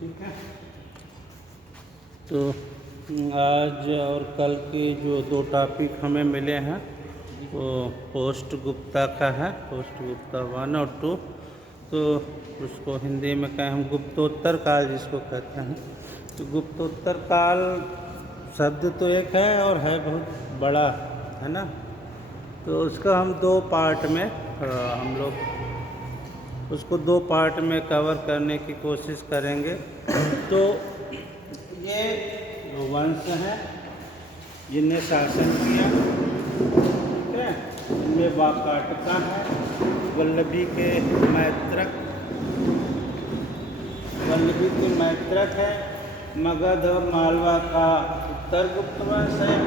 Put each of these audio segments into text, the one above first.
ठीक है। तो आज और कल के जो 2 टॉपिक हमें मिले हैं वो पोस्ट गुप्ता का है, पोस्ट गुप्ता 1 और 2। तो उसको हिंदी में कहें हम गुप्तोत्तर काल जिसको कहते हैं। तो गुप्तोत्तर काल शब्द तो एक है और है बहुत बड़ा, है ना। तो उसका हम 2 पार्ट में हम लोग उसको 2 पार्ट में कवर करने की कोशिश करेंगे। तो ये वंश हैं जिनने शासन किया, ठीक है। इनमें वाकाटका है, वल्लभी के मैत्रक है, मगध और मालवा का उत्तर गुप्त वंश है,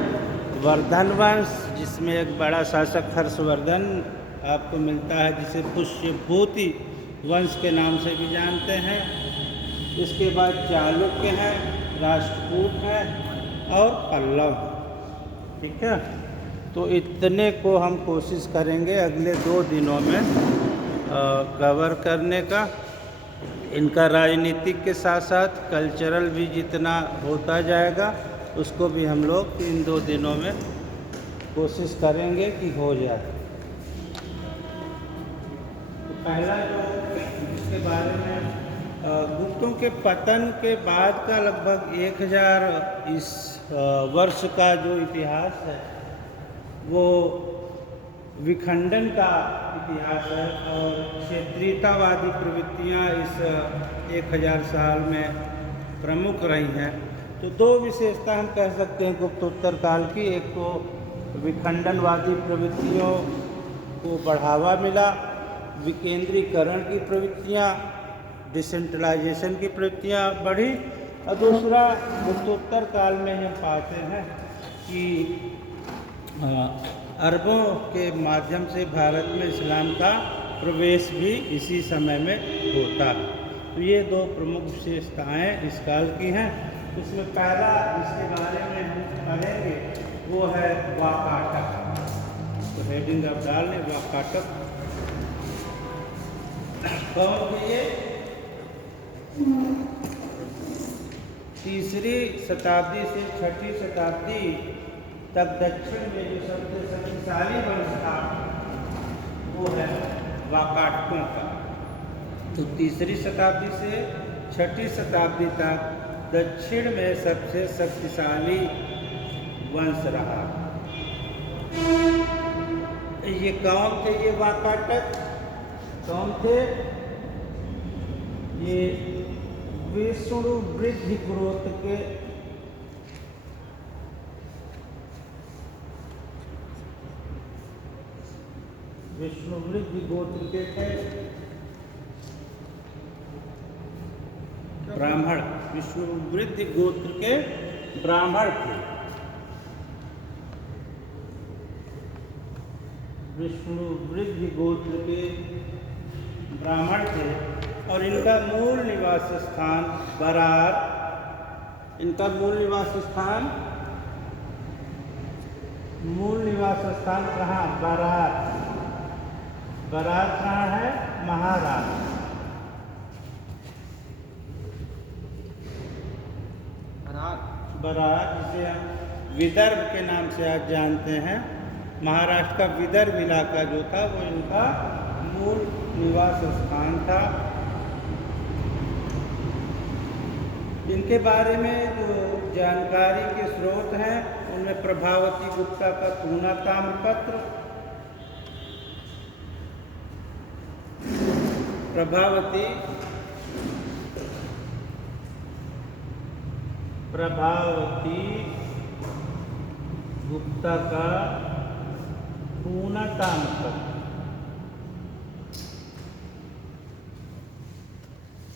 वर्धन वंश जिसमें एक बड़ा शासक हर्षवर्धन आपको मिलता है जिसे पुष्यभूति वंश के नाम से भी जानते हैं। इसके बाद चालुक्य है, राष्ट्रकूट है और पल्लव, ठीक है। तो इतने को हम कोशिश करेंगे अगले 2 दिनों में कवर करने का। इनका राजनीतिक के साथ साथ कल्चरल भी जितना होता जाएगा उसको भी हम लोग इन 2 दिनों में कोशिश करेंगे कि हो जाए। तो पहला जो इसके बारे में गुप्तों के पतन के बाद का लगभग 1000 इस वर्ष का जो इतिहास है वो विखंडन का इतिहास है और क्षेत्रीयतावादी प्रवृत्तियाँ इस 1000 साल में प्रमुख रही हैं। तो 2 विशेषता हम कह सकते हैं गुप्तोत्तर काल की। एक तो विखंडनवादी प्रवृत्तियों को बढ़ावा मिला, विकेंद्रीकरण की प्रवृत्तियाँ, डिसेंट्रलाइजेशन की प्रवृत्तियाँ बढ़ी। और दूसरा गुप्तोत्तर काल में हम पाते हैं कि अरबों के माध्यम से भारत में इस्लाम का प्रवेश भी इसी समय में होता है। तो ये 2 प्रमुख विशेषताएँ इस काल की हैं। इसमें पहला जिसके बारे में हम पढ़ेंगे वो है वाकाटक। तो हेडिंग आप डाल लें, वाकाटक कौन थे ये? 3री शताब्दी से 6ठी शताब्दी तक दक्षिण में जो सबसे शक्तिशाली वंश था वो है वाकाटकों का। तो 3री शताब्दी से 6ठी शताब्दी तक दक्षिण में सबसे शक्तिशाली वंश रहा। ये कौन थे ये वाकाटक? कौन थे ये? विष्णु वृद्धि गोत्र के थे ब्राह्मण। विष्णु वृद्धि गोत्र के ब्राह्मण थे। विष्णु वृद्धि गोत्र के ब्राह्मण थे और इनका मूल निवास स्थान बरार। इनका मूल निवास स्थान कहाँ? बरार। बरार कहाँ है? महाराष्ट्र। बरार जिसे हम विदर्भ के नाम से आज जानते हैं, महाराष्ट्र का विदर्भ इलाका जो था वो इनका मूल निवास स्थान था। इनके बारे में जो जानकारी के स्रोत हैं उनमें प्रभावती गुप्ता का तूना ताम्रपत्र, प्रभावती गुप्ता का तूना ताम्रपत्र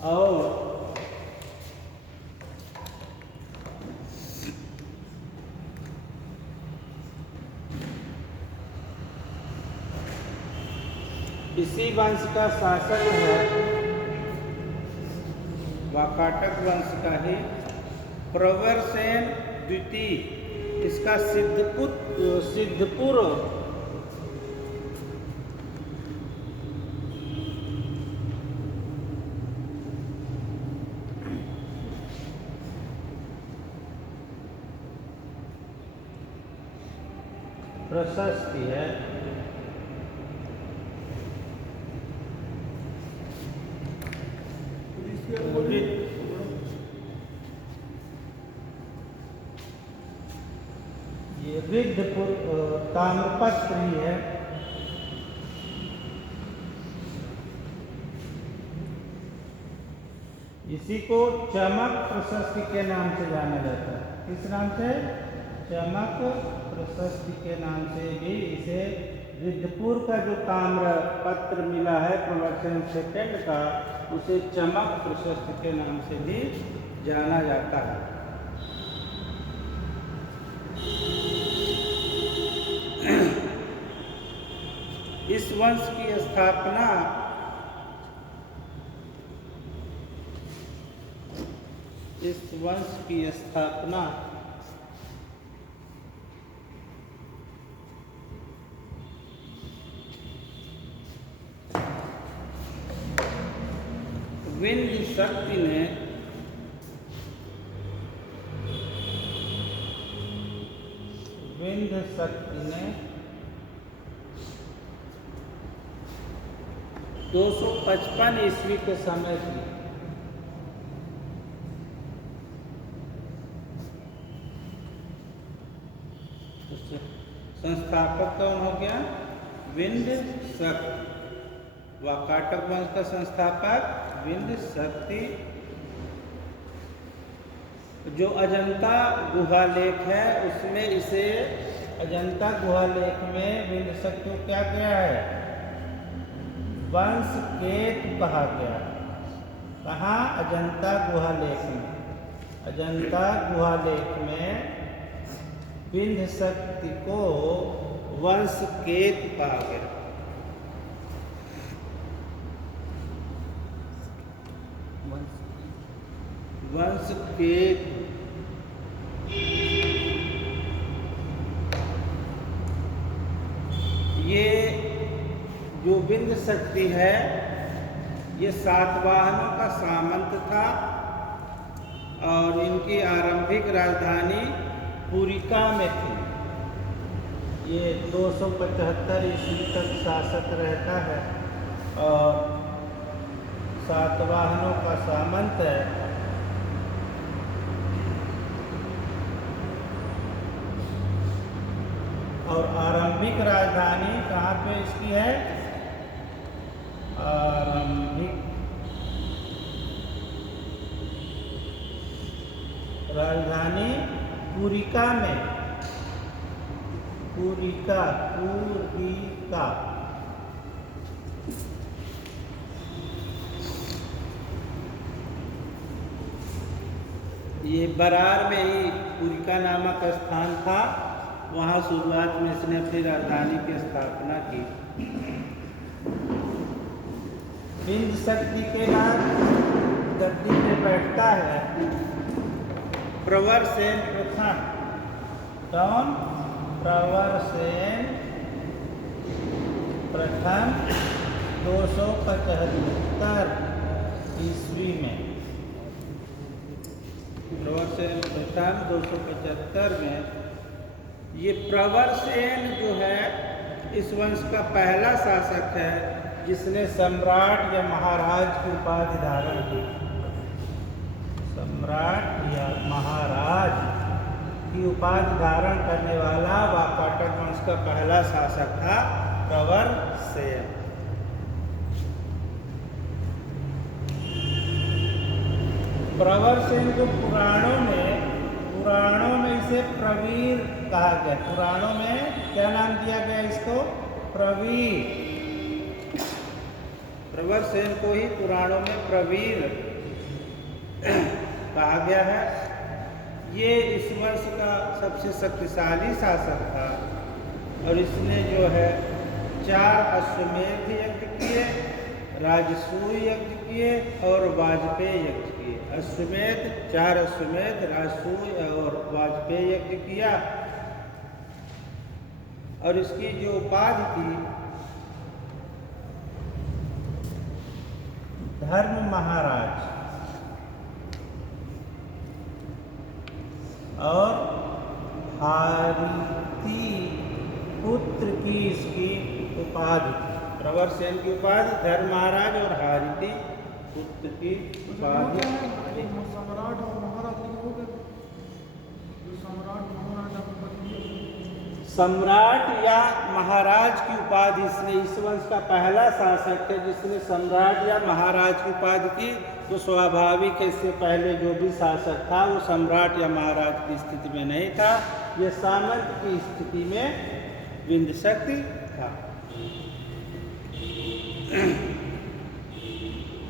और इसी वंश का शासक है, वाकाटक वंश का ही प्रवरसेन द्वितीय। इसका सिद्धपुर प्रशस्ति है। ये रिद्धपुर ताम्रपत्र ही है। इसी को चमक प्रशस्ति के नाम से जाना जाता है। किस नाम से? चमक प्रशस्ति के नाम से भी इसे रिद्धपुर का जो ताम्र पत्र मिला है प्रवर्सन सेकंड का, उसे चमक प्रशस्ति के नाम से भी जाना जाता है। इस वंश की स्थापना विंध्य शक्ति ने 255 ईस्वी के समय की। संस्थापक कौन हो गया? विंध्य शक्ति। वाकाटक वंश का संस्थापक विंध्य शक्ति। जो अजंता गुहा लेख है उसमें इसे अजंता गुहा लेख में विंध्य शक्ति को क्या किया है? वंश केतु कहा गया। कहाँ? अजंता गुहा लेख में। अजंता गुहा लेख में विंध्य शक्ति को वंश केतु कहा गया। वंश केतु। ये जो विंध्य शक्ति है ये सातवाहनों का सामंत था और इनकी आरंभिक राजधानी पुरिका में थी। ये 275 ईस्वी तक शासक रहता है और सातवाहनों का सामंत है। और आरंभिक राजधानी कहाँ पे इसकी है? आरंभिक राजधानी पुरिका में। पुरिका। ये बरार में ही पुरिका नामक स्थान था। वहाँ शुरुआत में इसने अपनी राजधानी की स्थापना की। विंध्य शक्ति के बाद गद्दी पे बैठता है प्रवरसेन प्रथम। कौन? प्रवरसेन प्रथम 275 ईस्वी में। प्रवरसेन प्रथम 275 में। ये प्रवरसेन जो है इस वंश का पहला शासक है जिसने सम्राट या महाराज की उपाधि धारण की। सम्राट या महाराज की उपाधि धारण करने वाला वाकाटक वंश का पहला शासक था प्रवरसेन। प्रवरसेन को पुराणों में इसे प्रवीर कहा गया। पुराणों में क्या नाम दिया गया इसको? प्रवीर। प्रवरसेन को ही पुराणों में प्रवीर कहा गया है। ये इस वंश का सबसे शक्तिशाली शासक था और इसने जो है 4 अश्वमेध यज्ञ किए, राजसूय यज्ञ किए और वाजपेयी यज्ञ किए। अश्वमेध 4 अश्वमेध, राजसूय और वाजपेयी यज्ञ किया। और इसकी जो उपाधि थी धर्म महाराज और हारीति पुत्र की इसकी उपाधि, प्रवर सेन की उपाधि, धर्म महाराज और हारिति पुत्र की उपाधि। सम्राट और महाराज हो गए, सम्राट महाराजा सम्राट या महाराज की उपाधि, इसने इस वंश का पहला शासक है जिसने सम्राट या महाराज की उपाधि की, तो स्वाभाविक है इससे पहले जो भी शासक था वो सम्राट या महाराज की स्थिति में नहीं था, ये सामंत की स्थिति में विंध्यशक्ति था।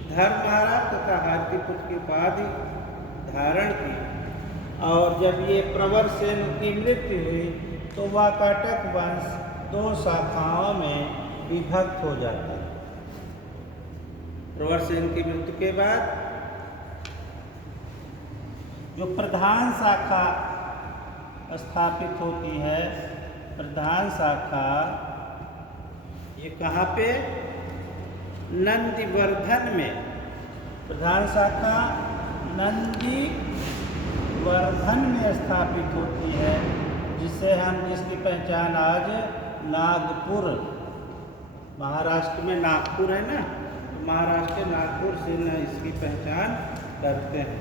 धर्म महाराज तथा हारिति पुत्र की उपाधि धारण की, और जब ये प्रवर सेन की मृत्यु हुई तो वह कटक वंश दो शाखाओं में विभक्त हो जाता है। प्रवर सेन की मृत्यु के बाद जो प्रधान शाखा स्थापित होती है, प्रधान शाखा ये कहाँ पे, नंदिवर्धन में, प्रधान शाखा नंदिवर्धन में स्थापित होती है, जिसे हम जिसकी पहचान आज नागपुर, महाराष्ट्र में नागपुर है ना, तो महाराष्ट्र के नागपुर से न इसकी पहचान करते हैं।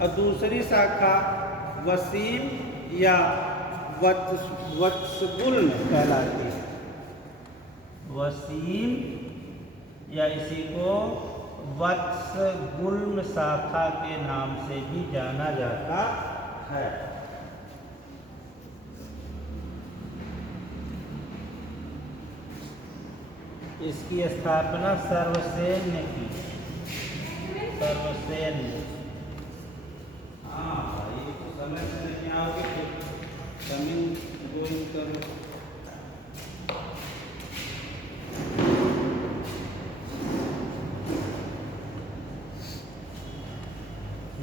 और दूसरी शाखा वसीम या वत्सगुल्म कहलाती है। वसीम या इसी को वत्सगुल्म शाखा के नाम से भी जाना जाता है। इसकी स्थापना सर्वसेन ने की, सर्वसेन ने। हाँ, ये तो समय से नहीं आओगे तो जमीन गोइंग करो।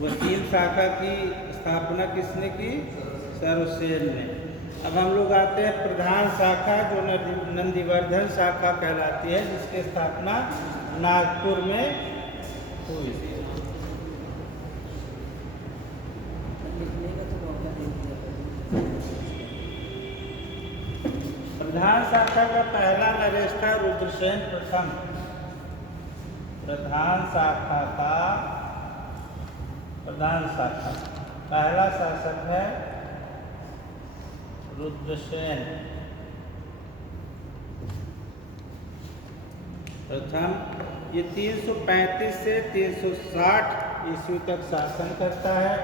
वसीम शाखा की स्थापना किसने की, सर्वसेन ने। अब हम लोग आते हैं प्रधान शाखा जो नंदिवर्धन शाखा कहलाती है, जिसकी स्थापना नागपुर में हुई। प्रधान शाखा का पहला नरेश था रुद्रसेन प्रथम। प्रधान शाखा का प्रधान शाखा पहला शासक है रुद्रसेन प्रथम। ये 335 से 360 ईस्वी तक शासन करता है,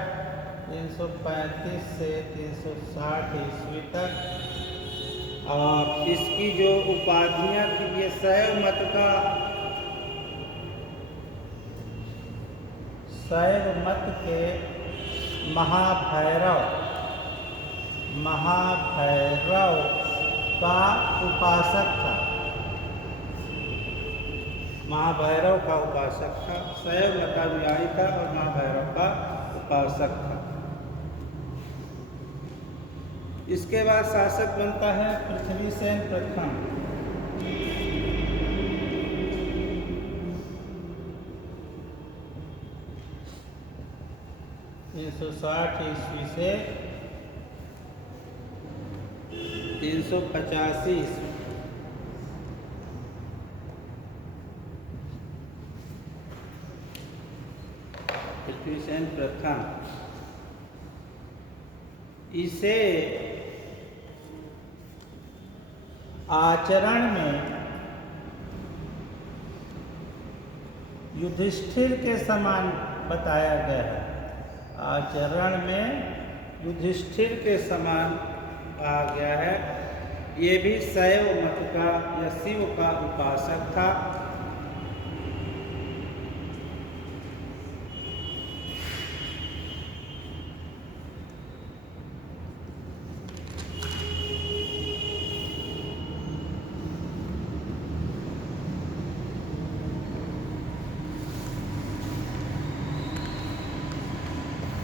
335 से 360 ईस्वी तक। और इसकी जो उपाधियां थी, ये शैव मत के महाभैरव का उपासक था, महाभैरव का उपासक था। शैव मतानुयायी था और महाभैरव का उपासक था। इसके बाद शासक बनता है पृथ्वीसेन प्रथम। ईस्वी से 385 ईस्वी। पृथ्वीसेन प्रथम, इसे आचरण में युधिष्ठिर के समान बताया गया है। आचरण में युधिष्ठिर के समान कहा गया है। ये भी शैव मत का या शिव का उपासक था।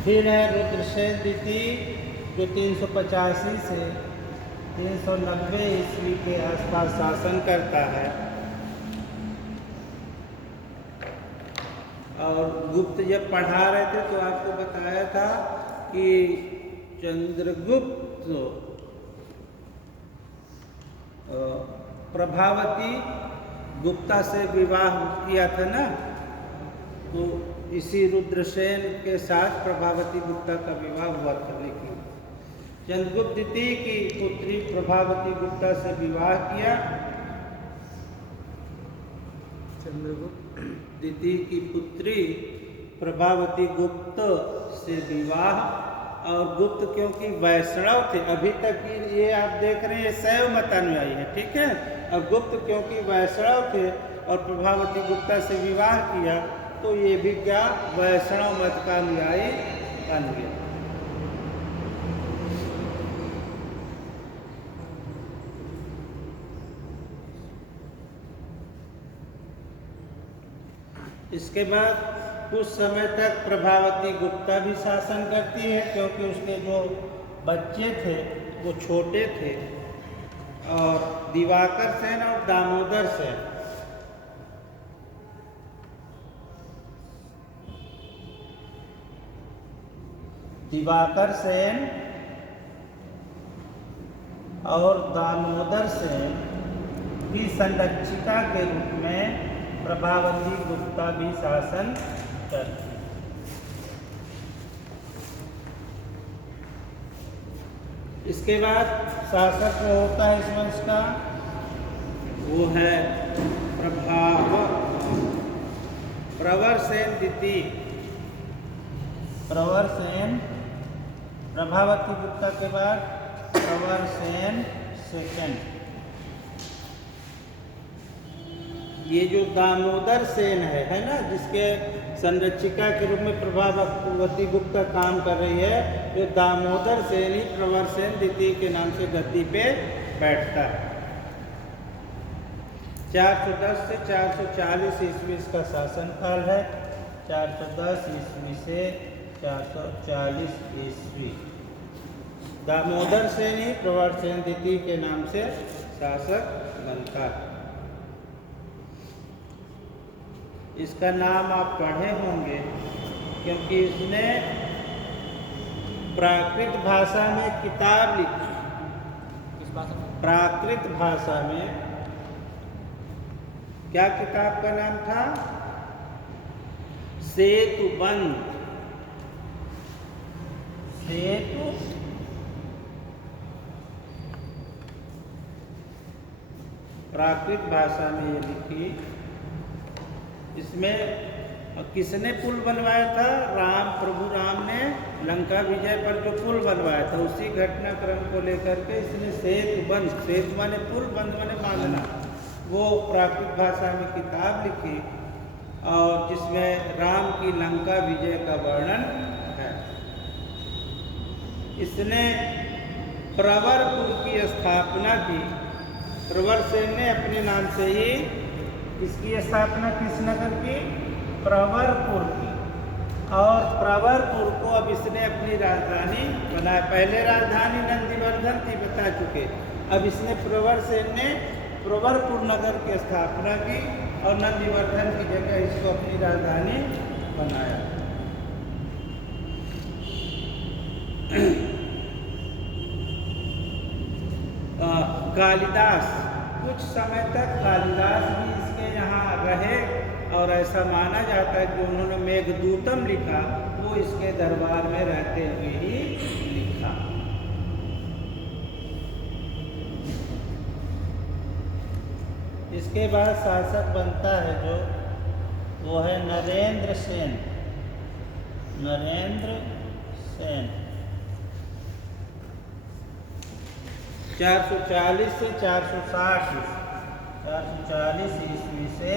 फिर है रुद्रसेन द्वितीय, जो 385 से 390 ईस्वी के आसपास शासन करता है। और गुप्त जब पढ़ा रहे थे तो आपको बताया था कि चंद्रगुप्त प्रभावती गुप्ता से विवाह किया था ना, तो इसी रुद्रसेन के साथ प्रभावती गुप्ता का विवाह हुआ था। लेकिन चंद्रगुप्त द्वितीय की पुत्री प्रभावती गुप्ता से विवाह किया। चंद्रगुप्त द्वितीय की पुत्री प्रभावती गुप्त से विवाह, और गुप्त क्योंकि वैष्णव थे, अभी तक ये आप देख रहे हैं ये शैव मतानुयायी है, ठीक है। अब गुप्त क्योंकि वैष्णव थे और प्रभावती गुप्ता से विवाह किया, तो ये भी क्या वैष्णव मत का अनुयायी बन गया। इसके बाद कुछ समय तक प्रभावती गुप्ता भी शासन करती है, क्योंकि उसके जो बच्चे थे वो छोटे थे, और दिवाकर सेन और दामोदर सेन दिवाकर सेन और दामोदर सेन की संरक्षिका के रूप में प्रभावती गुप्ता भी शासन करती। इसके बाद शासक जो होता है इस वंश का, वो है प्रवरसेन द्वितीय। प्रवरसेन, प्रभावती गुप्ता के बाद प्रवरसेन सेकंड। ये जो दामोदर सेन है ना, जिसके संरक्षिका के रूप में प्रभावती गुप्ता काम कर रही है, जो दामोदर सेन ही प्रवरसेन द्वितीय के नाम से गद्दी पे बैठता है। 410 से 440 ईस्वी इसका शासन काल है। 410 ईस्वी से 440 ईस्वी दामोदर सेन ही प्रवरसेन द्वितीय के नाम से शासक बनता है। इसका नाम आप पढ़े होंगे, क्योंकि इसने प्राकृत भाषा में किताब लिखी। किस भाषा में? प्राकृत भाषा में। क्या किताब का नाम था? सेतुबंध। सेतु प्राकृत भाषा में ये लिखी। इसमें किसने पुल बनवाया था? प्रभु राम ने लंका विजय पर जो पुल बनवाया था, उसी घटनाक्रम को लेकर के इसने सेतुबंध, सेतु माने पुल, बंध माने बांधना, वो प्राकृत भाषा में किताब लिखी, और जिसमें राम की लंका विजय का वर्णन है। इसने प्रवरपुर की स्थापना की। प्रवरसेन ने अपने नाम से ही इसकी स्थापना किस नगर की? प्रवरपुर की। और प्रवरपुर को अब इसने अपनी राजधानी बनाया। पहले राजधानी नंदीवर्धन थी, बता चुके। अब इसने प्रवरसेन ने प्रवरपुर नगर की स्थापना की और नंदीवर्धन की जगह इसको अपनी राजधानी बनाया। कालिदास, कुछ समय तक कालिदास भी इसके यहाँ रहे, और ऐसा माना जाता है कि उन्होंने मेघदूतम लिखा, वो इसके दरबार में रहते हुए ही लिखा। इसके बाद शासक बनता है जो, वो है नरेंद्र सेन। नरेंद्र सेन 440 से 460 440 ईस्वी से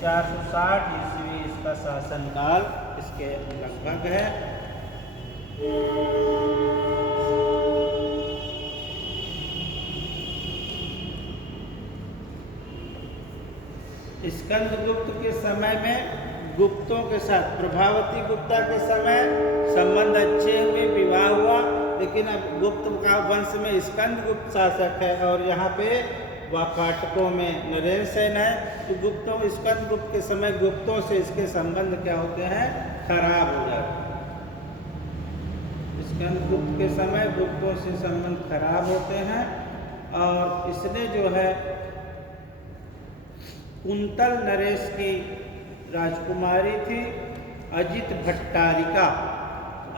460 ईस्वी इसका शासनकाल इसके लगभग है। स्कंदगुप्त के समय में गुप्तों के साथ प्रभावती गुप्ता के समय संबंध अच्छे हुए, विवाह हुआ, लेकिन अब गुप्त का वंश में स्कंदगुप्त शासक है, और यहाँ पे वाकाटकों में नरेंद्र सेन है। तो गुप्तों, स्कंदगुप्त के समय गुप्तों से इसके संबंध क्या होते हैं? खराब हो जाते हैं। स्कंदगुप्त के समय गुप्तों से संबंध खराब होते हैं, और इसने जो है कुंतल नरेश की राजकुमारी थी अजित भट्टारिका।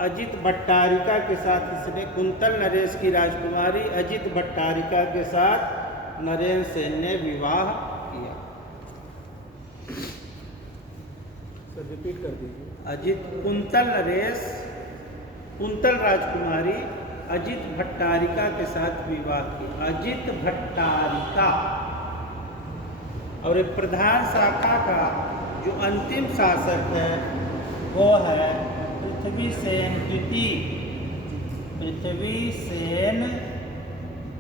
अजित भट्टारिका के साथ इसने कुंतल नरेश की राजकुमारी अजित भट्टारिका के साथ नरेंद्र सेन ने विवाह किया। सर रिपीट कर दीजिए। अजित कुंतल नरेश कुंतल राजकुमारी अजित भट्टारिका के साथ विवाह किया। अजित भट्टारिका। और एक प्रधान शाखा का जो अंतिम शासक है वो है पृथ्वीसेन द्वितीय। पृथ्वीसेन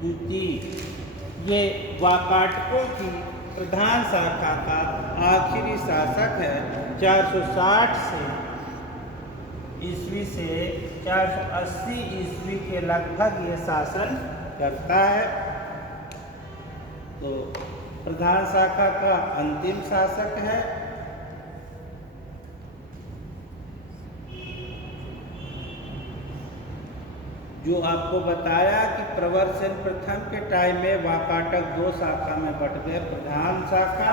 द्वितीय ये वाकाटकों की प्रधान शाखा का आखिरी शासक है। 460 से ईस्वी से 480 ईस्वी के लगभग ये शासन करता है। तो प्रधान शाखा का अंतिम शासक है। जो आपको बताया कि प्रवरसेन प्रथम के टाइम में वाकाटक 2 शाखा में बट गए। प्रधान शाखा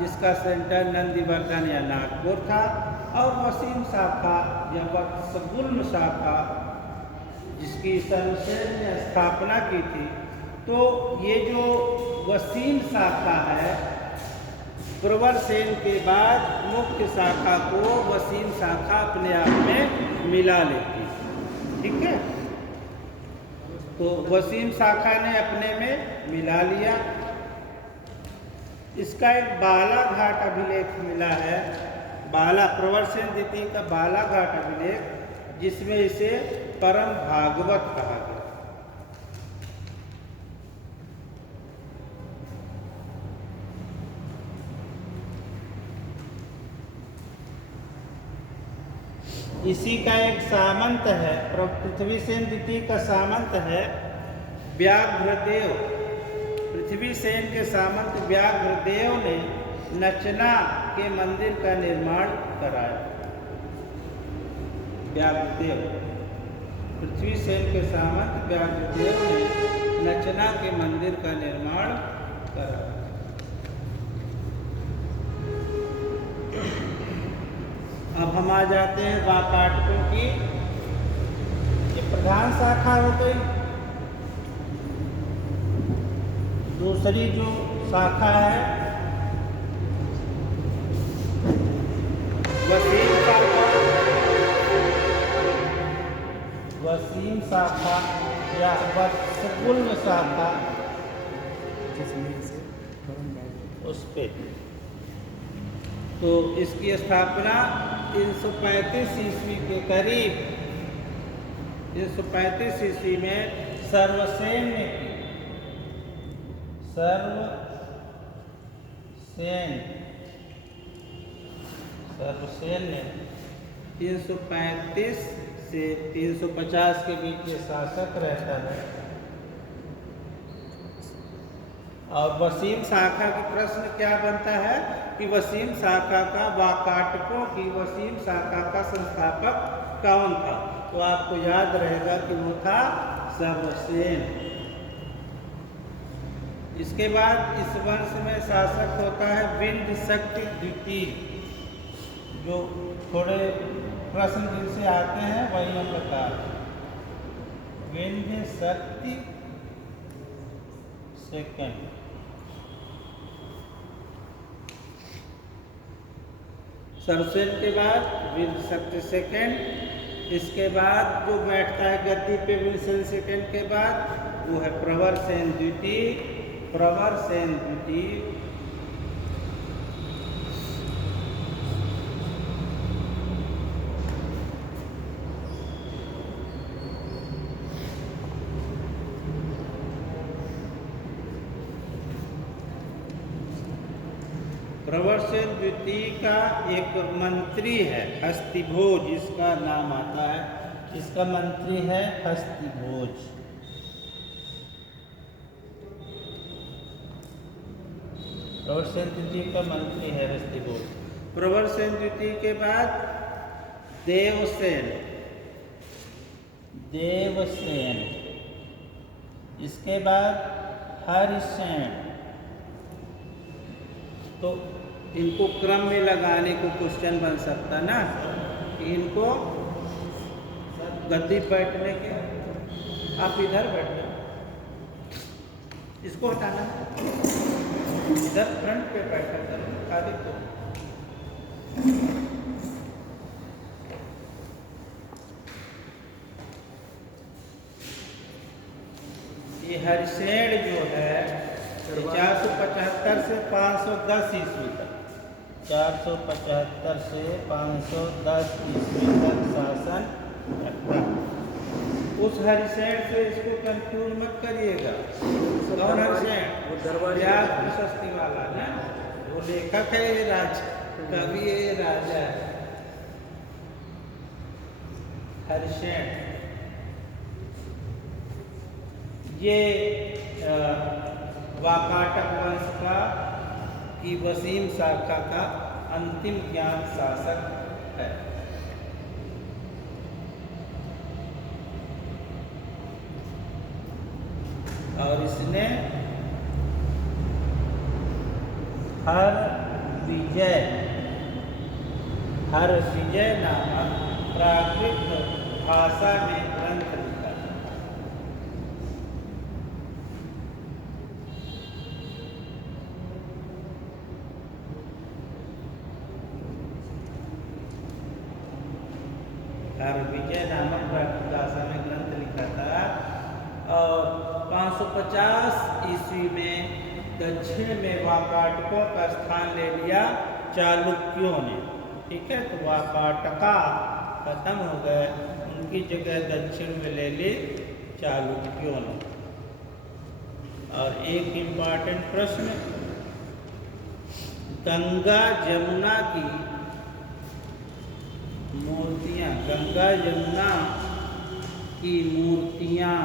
जिसका सेंटर नंदीवर्धन या नागपुर था, और वसीम शाखा या वत्सगुल्म शाखा जिसकी सरसेन ने स्थापना की थी। तो ये जो वसीम शाखा है प्रवरसेन के बाद मुख्य शाखा को वसीम शाखा अपने आप में मिला लेती। ठीक है, तो वसीम शाखा ने अपने में मिला लिया। इसका एक बालाघाट अभिलेख मिला है, प्रवरसेन द्वितीय का बालाघाट अभिलेख, जिसमें इसे परम भागवत कहा गया। इसी का एक सामंत है, पृथ्वीसेन द्वितीय का सामंत है व्याघ्रदेव। पृथ्वीसेन के सामंत व्याघ्रदेव ने नचना के मंदिर का निर्माण कराया। व्याघ्रदेव, पृथ्वीसेन के सामंत व्याघ्रदेव ने नचना के मंदिर का निर्माण कराया। अब हम आ जाते हैं वाकाटकों की। ये प्रधान शाखा हो गई। दूसरी जो शाखा है वसीम शाखा। वसीम शाखा या वत्सगुल्म शाखा, उस पे तो इसकी स्थापना 335 ईस्वी के करीब 335 ईस्वी में सर्वसेन ने की। सर्वसेन ने 335 से 350 के बीच ये शासक रहता है। और वसीम शाखा का प्रश्न क्या बनता है कि वसीम शाखा का वाकाटकों की वसीम शाखा का संस्थापक कौन था? तो आपको याद रहेगा कि वो था सर्वसेन। इसके बाद इस वंश में शासक होता है विंध्यशक्ति द्वितीय। जो थोड़े प्रश्न जिनसे आते हैं वही हम बता रहे हैं। विंध्यशक्ति सेकंड। सर्वसेन के बाद विंध्यशक्ति सेकंड। इसके बाद जो बैठता है गद्दी पे विंध्यशक्ति सेकंड के बाद वो है प्रवरसेन द्वितीय। प्रवरसेन द्वितीय प्रवरसेन द्वितीय का एक मंत्री है हस्तिभोज, इसका नाम आता है। इसका मंत्री है हस्तिभोज। प्रवरसेन द्वितीय का मंत्री है हस्तिभोज। प्रवरसेन द्वितीय के बाद देवसेन। देवसेन। इसके बाद हरिसेन। तो इनको क्रम में लगाने को क्वेश्चन बन सकता ना कि इनको गद्दी बैठने के, आप इधर बैठ जाओ, इसको हटाना, इधर फ्रंट पे बैठा करो, आगे को। ये हरिसेन जो है 475 से 510 ईस्वी तक, 475 से 510 ईस्वी तक शासन रखता। उस हरिसेन से इसको कंफ्यूज मत करिएगा। कौन हरिसेन? वो दरबारी प्रशस्ति वाला ना, वो लेखक है, ये राज कवि है, ये राजा है। हरिसेन ये वाकाटक वंश का की वसीम शाखा का अंतिम ज्ञात शासक है। और इसने हरविजय नामक प्राकृत भाषा में ग्रंथ लिखा। हरविजय नामक प्राकृत भाषा में ग्रंथ लिखा था। और 550 ईस्वी में दक्षिण में वाकाटकों का स्थान ले लिया चालुक्यों ने। ठीक है, तो वाकाटका खत्म हो गए, उनकी जगह दक्षिण में ले ली चालुक्यों ने। और एक इम्पॉर्टेंट प्रश्न, गंगा जमुना की मूर्तियाँ, गंगा यमुना की मूर्तियाँ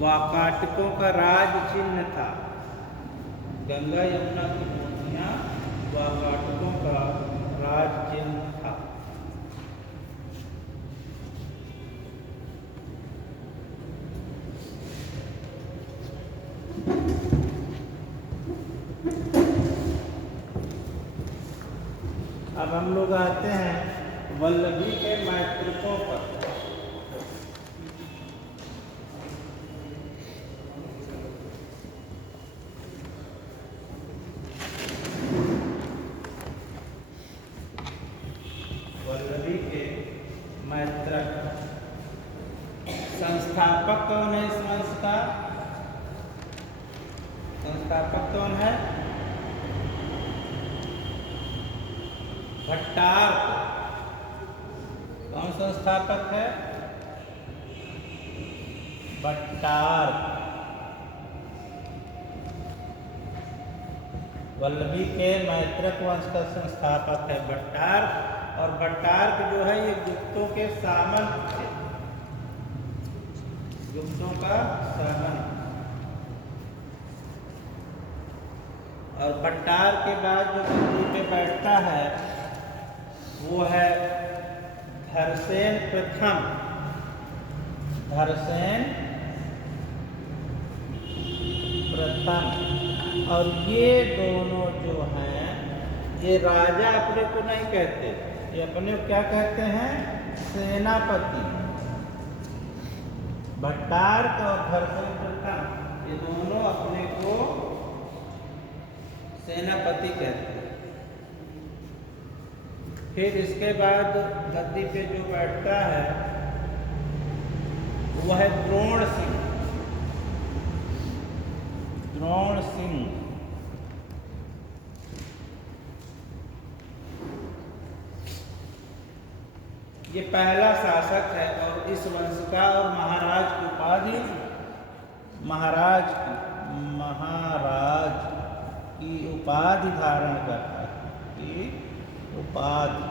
वाकाटकों का राज चिन्ह था। गंगा यमुना की मूर्तियाँ वाकाटकों का राज चिन्ह था। अब हम लोग आते हैं वल्लभी के मैत्रिकों पर। वल्लभी के मैत्रक संस्थापक कौन है इस वंश का? संस्थापक कौन है? भट्टार्क। कौन संस्थापक है? भट्टार्क। वल्लभी के मैत्रक वंश का संस्थापक है भट्टार्क। और भट्टार्क जो है ये गुप्तों के सामंत थे, गुप्तों का सामंत। और भट्टार्क के बाद जो गद्दी पे बैठता है वो है धरसेन प्रथम। धरसेन प्रथम। और ये दोनों जो हैं ये राजा अपने को नहीं कहते, ये अपने को क्या कहते हैं? सेनापति। भट्टार्क और धरसेन प्रथम ये दोनों अपने को सेनापति कहते हैं। फिर इसके बाद गद्दी पे जो बैठता है वो है द्रोण सिंह। द्रोण सिंह ये पहला शासक है और इस वंश का, और महाराज की उपाधि महाराज की उपाधि धारण करता है, की उपाधि।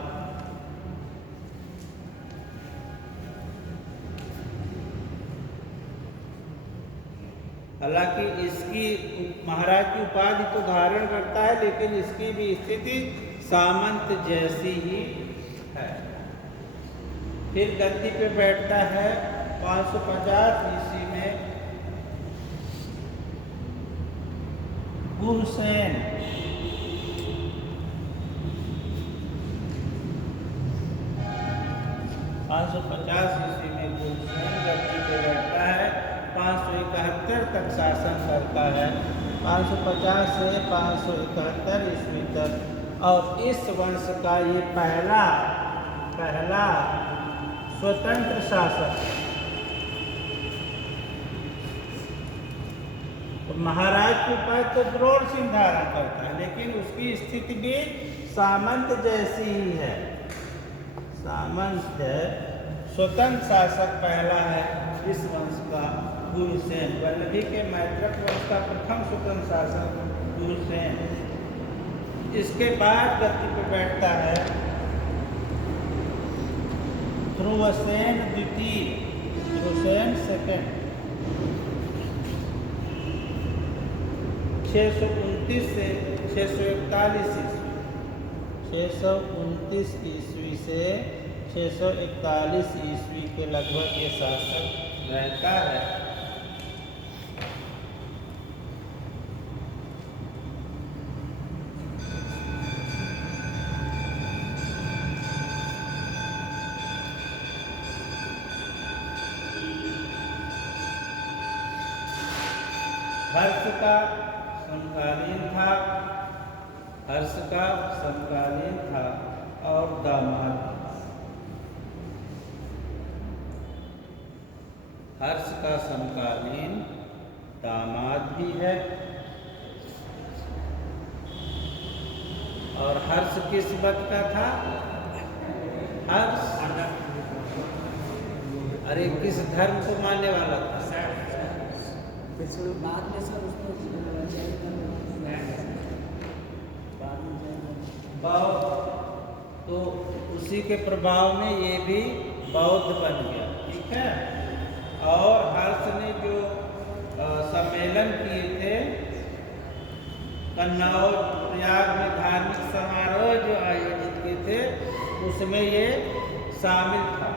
हालांकि इसकी महाराज की उपाधि तो धारण करता है, लेकिन इसकी भी स्थिति सामंत जैसी ही है। फिर गद्दी पे बैठता है 550 ईस्वी में गुहसेन। 550 ईस्वी में गुहसेन गद्दी पे बैठता है, 571 तक शासन करता है, 550 से 571 ईस्वी तक। और इस वंश का ये पहला स्वतंत्र शासक। तो महाराज के ऊपर तो द्रोण सिंह धारण करता है, लेकिन उसकी स्थिति भी सामंत जैसी ही है। सामंत स्वतंत्र शासक पहला है इस वंश का गुहसेन। वल्लभी के मैत्रक वंश का प्रथम स्वतंत्र शासक गुहसेन। इसके बाद गद्दी पर बैठता है ध्रुवसेन द्वितीय, ध्रुवसेन सेकंड। 629 से 641 ईस्वी, 629 ईस्वी से 641 ईस्वी के लगभग ये शासक रहता है। हर्ष का समकालीन था और दामाद। हर्ष का समकालीन दामाद भी है। और हर्ष किस वक्त का था? हर्ष अरे किस धर्म को मानने वाला था? बौद्ध। तो उसी के प्रभाव में ये भी बौद्ध बन गया, ठीक है। और हर्ष ने जो सम्मेलन किए थे कन्नौज प्रयाग में, धार्मिक समारोह जो आयोजित किए थे, उसमें ये शामिल था।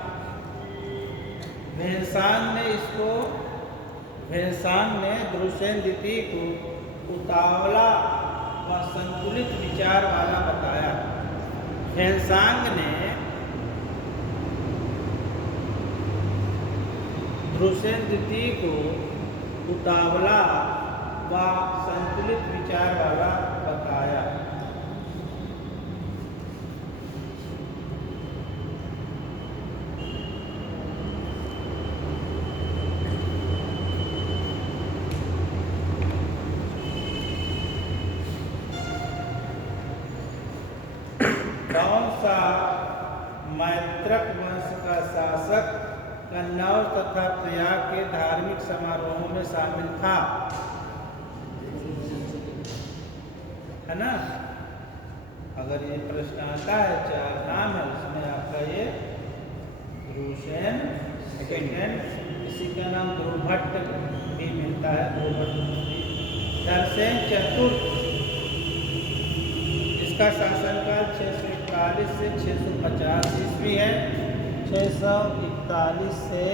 भेंसांग ने ध्रुवसेन द्वितीय को उतावला व संतुलित विचार वाला बताया। भेंसांग ने ध्रुवसेन द्वितीय को उतावला व संतुलित विचार वाला बताया। कौन सा मैत्रक वंश का शासक कन्नौज तथा प्रयाग के धार्मिक समारोहों में शामिल था? है ना? अगर ये प्रश्न आता है, 4 नाम है, उसमें आपका ये ध्रुवसेन सेकंड, इसी का नाम ध्रुवभट्ट भी मिलता है, ध्रुवभट्ट। धरसेन चतुर्थ, इसका शासनकाल 641 से 650 ईस्वी है। 641 से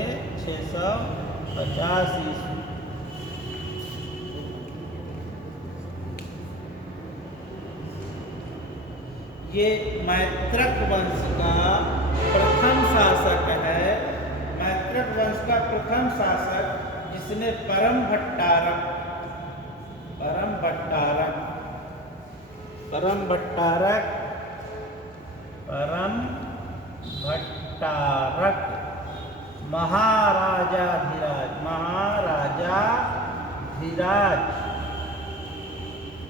650 ईस्वी। ये मैत्रक वंश का प्रथम शासक है। मैत्रक वंश का प्रथम शासक जिसने परम भट्टारक महाराजाधिराज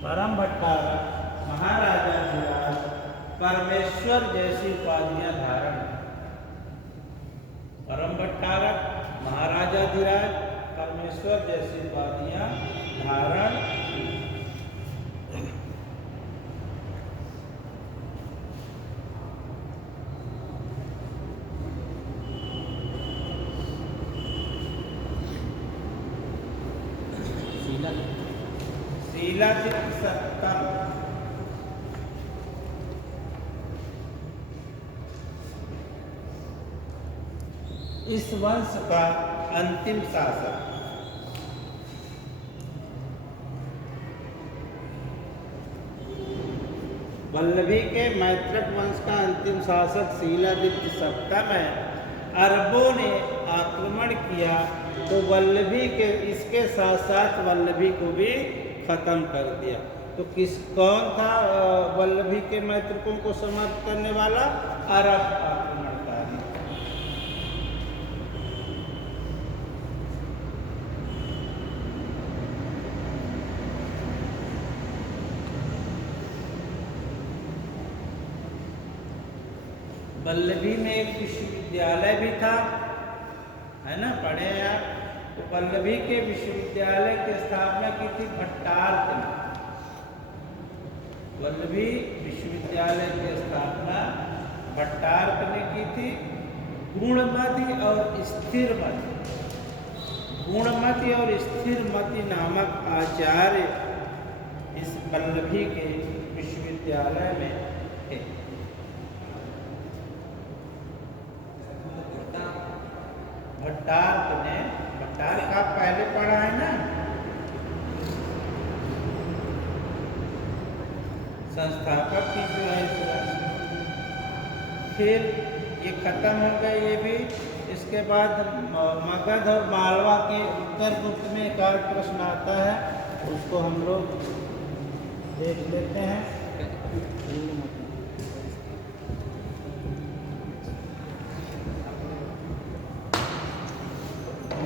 परम भट्टारक महाराजाधिराज परमेश्वर जैसी उपाधियां धारण। परम भट्टारक महाराजाधिराज परमेश्वर जैसी उपाधियां धारण। शीलादित्य सत्ता, इस वंश का अंतिम शासक। वल्लभी के मैत्रक वंश का अंतिम शासक शीलादित्य सप्तम है। अरबों ने आक्रमण किया तो वल्लभी के इसके साथ साथ वल्लभी को भी खत्म कर दिया। तो कौन था वल्लभी के मैत्रकों को समाप्त करने वाला? अरब आक्रमणकारी। वल्लभी में एक विश्वविद्यालय भी था, है ना, पढ़े हैं आप। तो वल्लभी के विश्वविद्यालय की स्थापना की थी भट्टार्क ने। वल्लभी विश्वविद्यालय की स्थापना भट्टार्क ने की थी। गुणमति और स्थिरमति, गुणमति और स्थिरमति नामक आचार्य इस वल्लभी के विश्वविद्यालय में थे। भट्टार्क ने, भट्टार्क आप पहले पढ़ा है ना, संस्थापक की जो है इस राशि। फिर ये खत्म हो गए ये भी। इसके बाद मगध और मालवा के उत्तर गुप्त में एक और प्रश्न आता है, उसको हम लोग देख लेते हैं।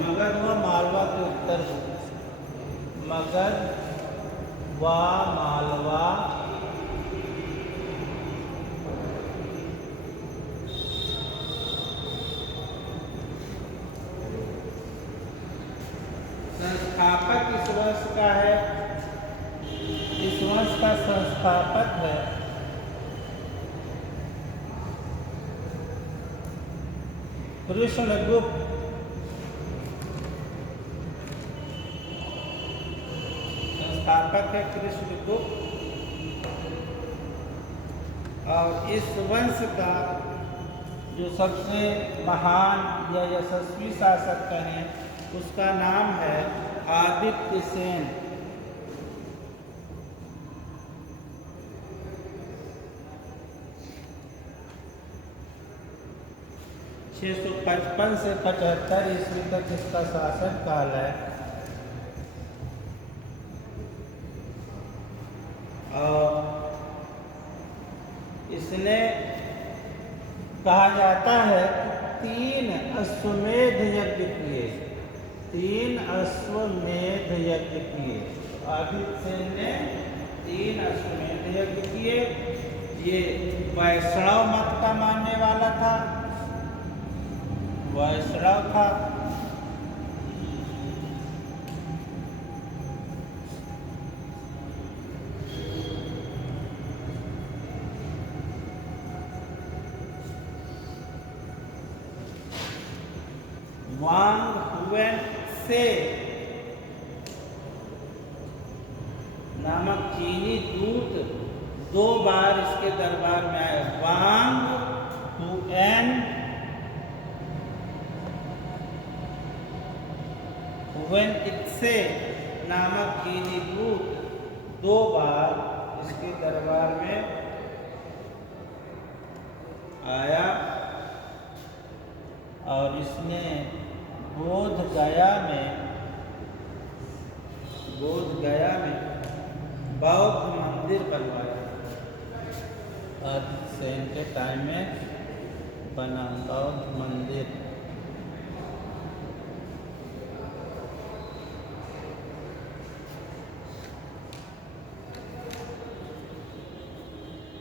मगध व मालवा के उत्तर गुप्त, मगध व मालवा संस्थापक इस वंश का है, इस वंश का संस्थापक है कृष्णगुप्त। संस्थापक है कृष्णगुप्त। और इस वंश का जो सबसे महान या यशस्वी शासक कहें उसका नाम है आदित्य सेन। 655 से 75 ईस्वी तक इसका शासन काल है। और इसने कहा जाता है कि 3 अश्वमेध यज्ञ किए, 3 अश्वमेध यज्ञ किए। आदित्य सेन ने 3 अश्वमेध यज्ञ किए। ये वैष्णव मत का मानने वाला था, वैष्णव था। वांग हुएन से नामक चीनी दूत 2 बार इसके दरबार में आए। वांग हुएन से नामक चीनी दूत 2 बार इसके दरबार में आया और इसने बोध गया में बौद्ध मंदिर बनवाया। आदित्य सेन के टाइम में बना बौद्ध मंदिर।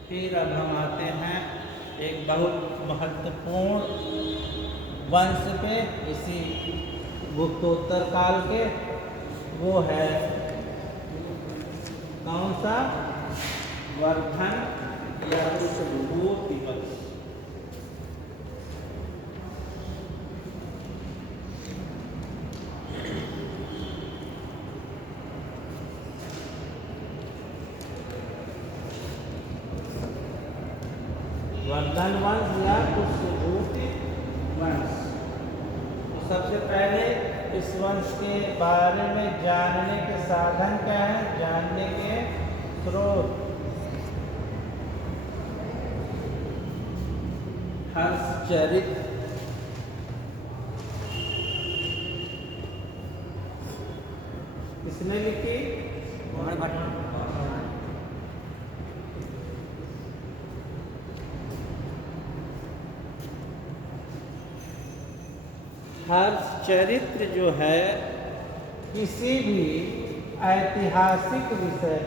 फिर अब हम आते हैं एक बहुत महत्वपूर्ण वंश पे इसी गुप्तोत्तर काल के, वो है कौन सा? वर्धन या भूति वंश। वर्धन वंश या पुष्यभूति वंश। तो सबसे पहले इस वंश के बारे में जानने के साधन क्या है, जानने के स्रोत। हर्षचरित किसने लिखी? हर्षचरित्र जो है किसी भी ऐतिहासिक विषय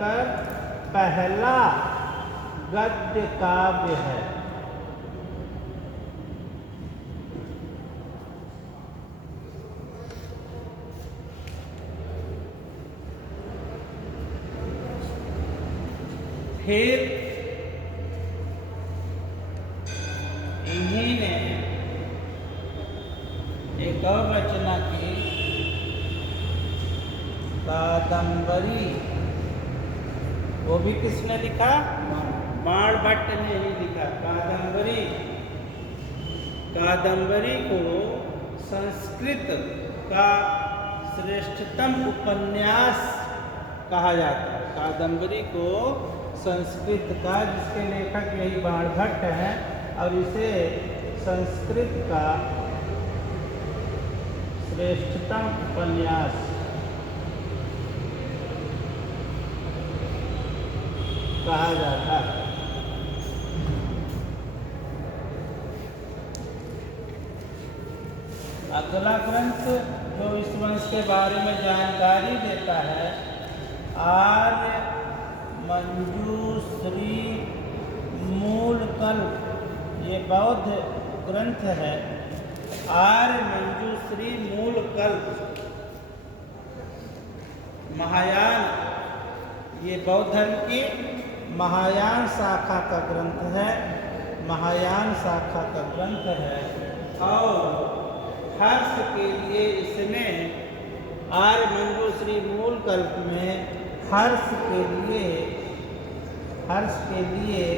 पर पहला गद्य काव्य है। फिर इन्हीं ने एक और रचना की, कादंबरी। वो भी किसने लिखा? बाणभट्ट ने ही लिखा कादंबरी। कादंबरी को संस्कृत का श्रेष्ठतम उपन्यास कहा जाता है। कादंबरी को संस्कृत का, जिसके लेखक यही बाणभट्ट हैं, और इसे संस्कृत का श्रेष्ठतम उपन्यास कहा जाता है। अगला ग्रंथ जो इस वंश के बारे में जानकारी देता है, आर्य मंजूश्री मूलकल्प, ये बौद्ध ग्रंथ है। आर्य मंजूश्री मूलकल्प महायान, ये बौद्ध धर्म की महायान शाखा का ग्रंथ है। महायान शाखा का ग्रंथ है। और हर्ष के लिए इसमें आर्य मंजूश्री मूलकल्प में हर्ष के लिए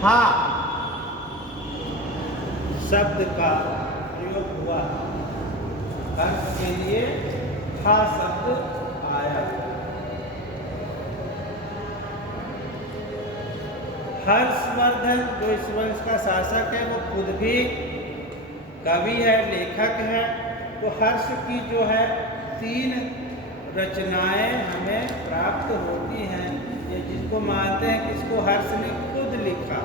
हा शब्द का प्रयोग हुआ। हर्ष के लिए हा शब्द आया। हर्षवर्धन जो इस वंश का शासक है, वो खुद भी कवि है, लेखक है। तो हर्ष की जो है 3 रचनाएं हमें प्राप्त होती हैं, ये जिसको मानते हैं कि इसको हर्ष ने खुद लिखा।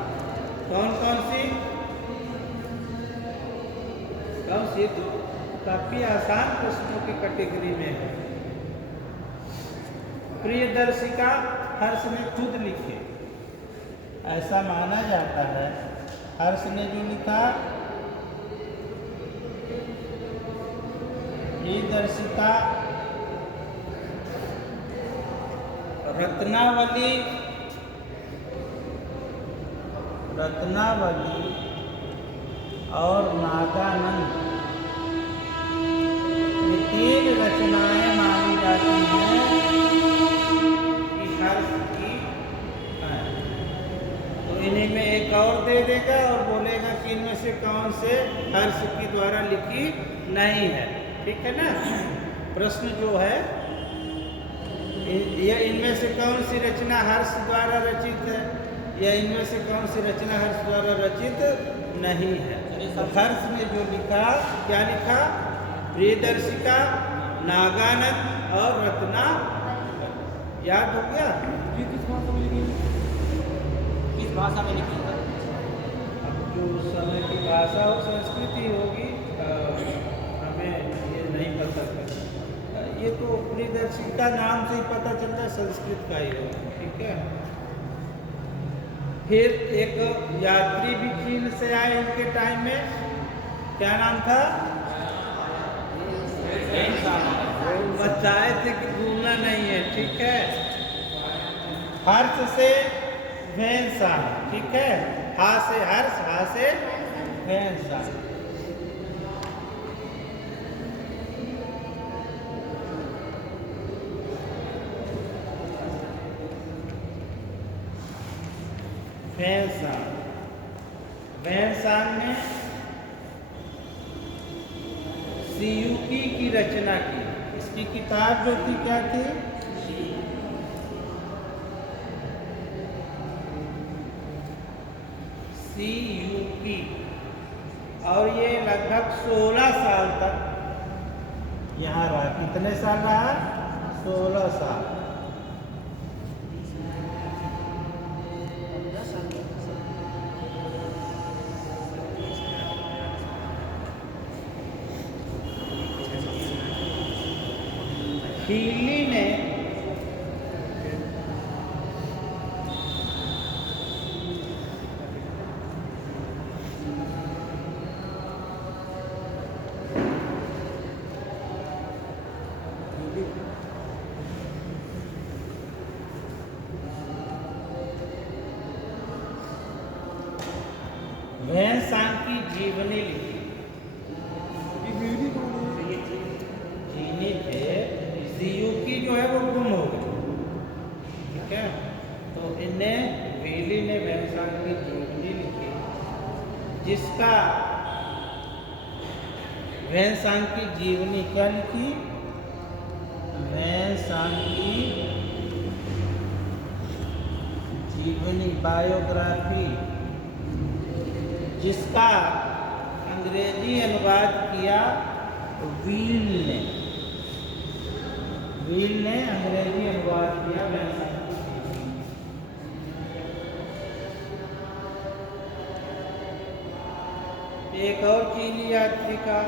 कौन कौन सी? तो काफी आसान प्रश्नों की कैटेगरी में है। प्रियदर्शिका हर्ष ने खुद लिखे, ऐसा माना जाता है। हर्ष ने जो लिखा, प्रियदर्शिका, रत्नावली और नागानंद, ये 3 रचनाएं मानी जाती हैं कि हर्ष की हैं। तो इन्हीं में एक और दे देगा और बोलेगा कि इनमें से कौन से हर्ष की द्वारा लिखी नहीं है। ठीक है ना? प्रश्न जो है, यह इनमें से कौन सी रचना हर्ष द्वारा रचित है, या इनमें से कौन सी रचना हर्ष द्वारा रचित नहीं है। तो हर्ष ने जो लिखा, क्या लिखा? प्रियदर्शिका, नागानंद और रत्ना। याद हो गया? किस भाषा में लिखी? किस भाषा में लिखी? अब जो उस समय की भाषा हो, संस्कृति होगी, हमें ये नहीं पता था। ये तो प्रियदर्शिका नाम से ही पता चलता है संस्कृत का ही होगा। ठीक है। फिर एक यात्री भी चीन से आए इनके टाइम में, क्या नाम था? बताए थे कि भूलना नहीं है। ठीक है। हर्ष से वेंसान, ठीक है। हा से हर्ष, हा से वेंसान। वेंसान ने सीयूकी की रचना की। इसकी किताब जो थी क्या थी? सीयूकी। और ये लगभग 16 साल तक यहाँ रहा। कितने साल रहा? 16 साल। हीली ने वेन्सांग की जीवनी लिखी। जीनी थे, सीयूकी जो है वो गुम हो गई, ठीक है। तो इन्हें वीली ने वेन्सांग की जीवनी लिखी, जिसका वेन्सांग की जीवनी क्या लिखी? वेन्सांग की जीवनी, बायोग्राफी, जिसका अंग्रेजी अनुवाद किया वील ने। वील ने अंग्रेजी अनुवाद किया वेन्सांग की जीवनी। एक और चीनी यात्रिका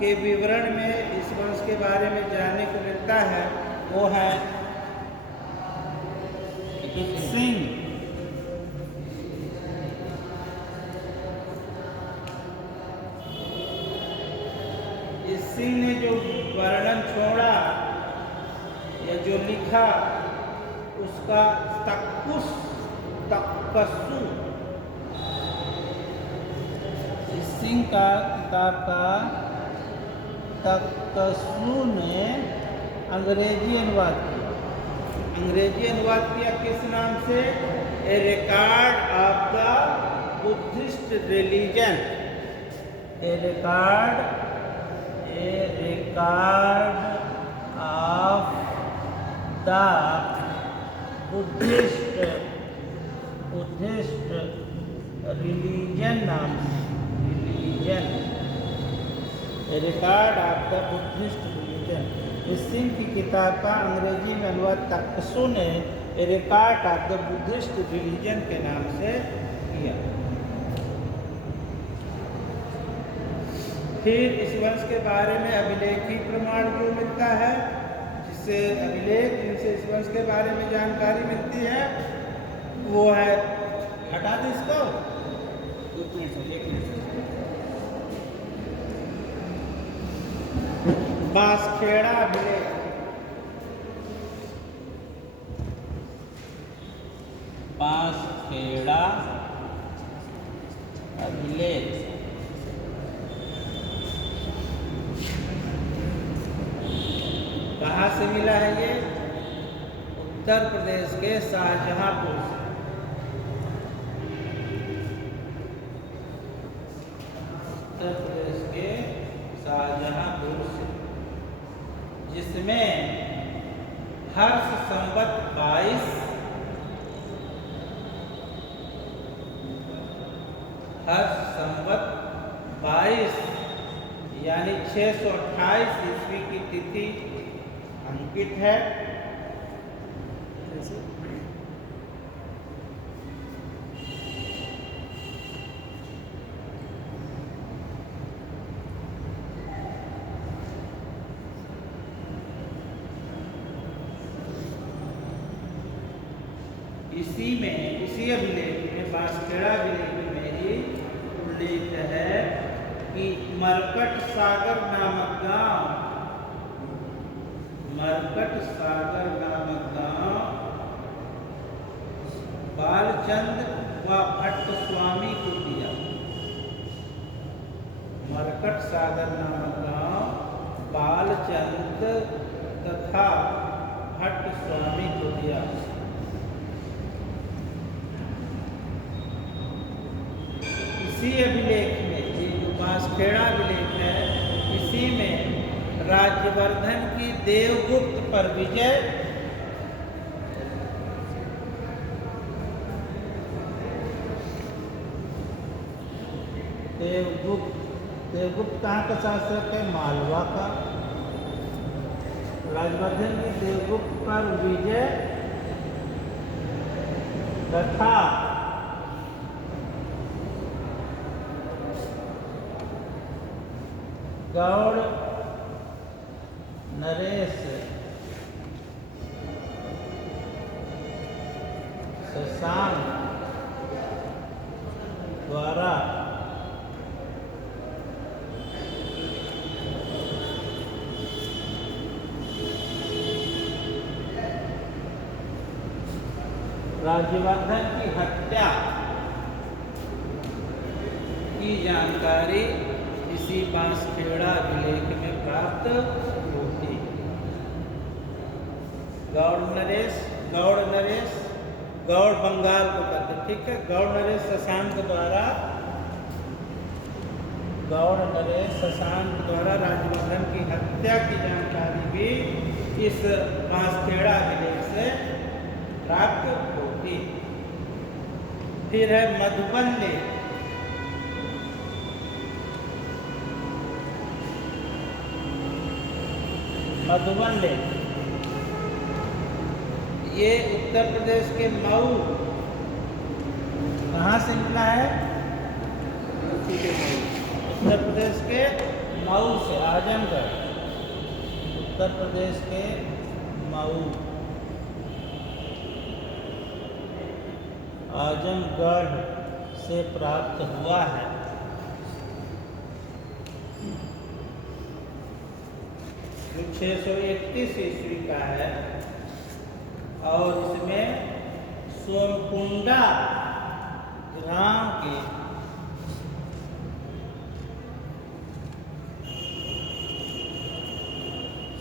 के विवरण में इस वंश के बारे में जानने को मिलता है, वो है सिंह। सिंह ने जो वर्णन छोड़ा या जो लिखा, उसका तक्कसु, इस सिंह का किताब का तक्कसु ने अंग्रेजी अनुवाद किया। अंग्रेजी अनुवाद किया किस नाम से? A record of the Buddhist religion. A record of the Buddhist religion नाम से। Religion, record of the Buddhist religion. इस सिंह की किताब का अंग्रेजी में अनुवाद तक्कसु ने record of the Buddhist religion के नाम से किया। फिर इस वंश के बारे में अभिलेखी प्रमाण जो मिलता है, जिससे अभिलेख जिनसे इस वंश के बारे में जानकारी मिलती है, वो है, हटा दे इसको, बांसखेड़ा अभिलेख। बांसखेड़ा अभिलेख कहाँ से मिला है? ये उत्तर प्रदेश के शाहजहांपुर से। उत्तर प्रदेश के शाहजहांपुर से, जिसमें हर्ष संवत 22 यानी 628 ईस्वी की तिथि अंकित है। इसी अभिलेख में, बांसखेड़ा अभिलेख में ही उल्लेख है कि मरकट सागर नामक गांव बालचंद व भट्ट स्वामी को दिया। मरकट सागर नामक गांव बालचंद तथा भट्ट स्वामी को दिया। इसी अभिलेख में, ये जो बांसखेड़ा अभिलेख है, इसी इसी में राज्यवर्धन की देवगुप्त पर विजय, देवगुप्त कहाँ का शासक है? मालवा का। राज्यवर्धन की देवगुप्त पर विजय तथा गौड़ नरेश शशांक द्वारा राज्यवर्धन की हत्या की जानकारी इसी बांसखेड़ा अभिलेख में प्राप्त होती। गौड़ बंगाल को कहते, ठीक है। गौड़ नरेश शशांक द्वारा राज्यवर्धन की हत्या की जानकारी भी इस बांसखेड़ा अभिलेख से प्राप्त होती। फिर है मधुबन लेख। मधुबन लेख ये उत्तर प्रदेश के मऊ, कहाँ से निकला है? उत्तर प्रदेश के मऊ से, आजमगढ़, उत्तर प्रदेश के मऊ, आजमगढ़ से प्राप्त हुआ है। जो 631 ईस्वी का है और इसमें सोमकुंडा ग्राम के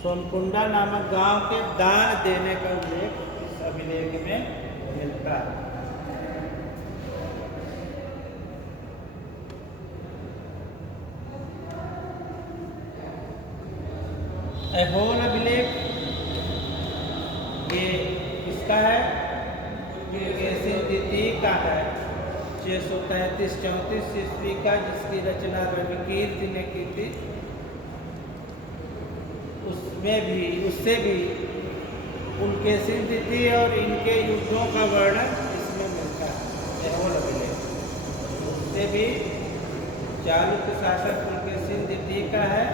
सोमकुंडा नामक गांव के दान देने का उल्लेख इस अभिलेख में मिलता है। ऐहोल अभिलेख ये किसका है? पुलकेशिन द्वितीय का है, 633-34 ईस्वी का, जिसकी रचना रविकीर्ति ने की थी। उससे भी पुलकेशिन द्वितीय और इनके युद्धों का वर्णन इसमें मिलता है, ऐहोल अभिलेख। उससे भी चालुक्य शासक पुलकेशिन द्वितीय का है,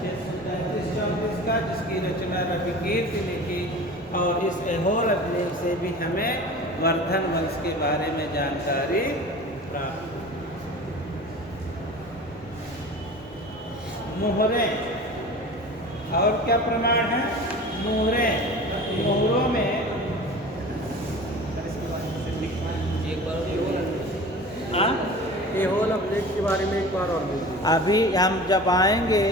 633-34 का, जिसकी रचना रविकीर्ति ने की। और इस ऐहोल अभिलेख से भी हमें वर्धन वंश के बारे में जानकारी प्राप्त। मोहरें और क्या प्रमाण है? मोहरों में ऐहोल अभिलेख के बारे में एक बार और बोलिए। अभी हम जब आएंगे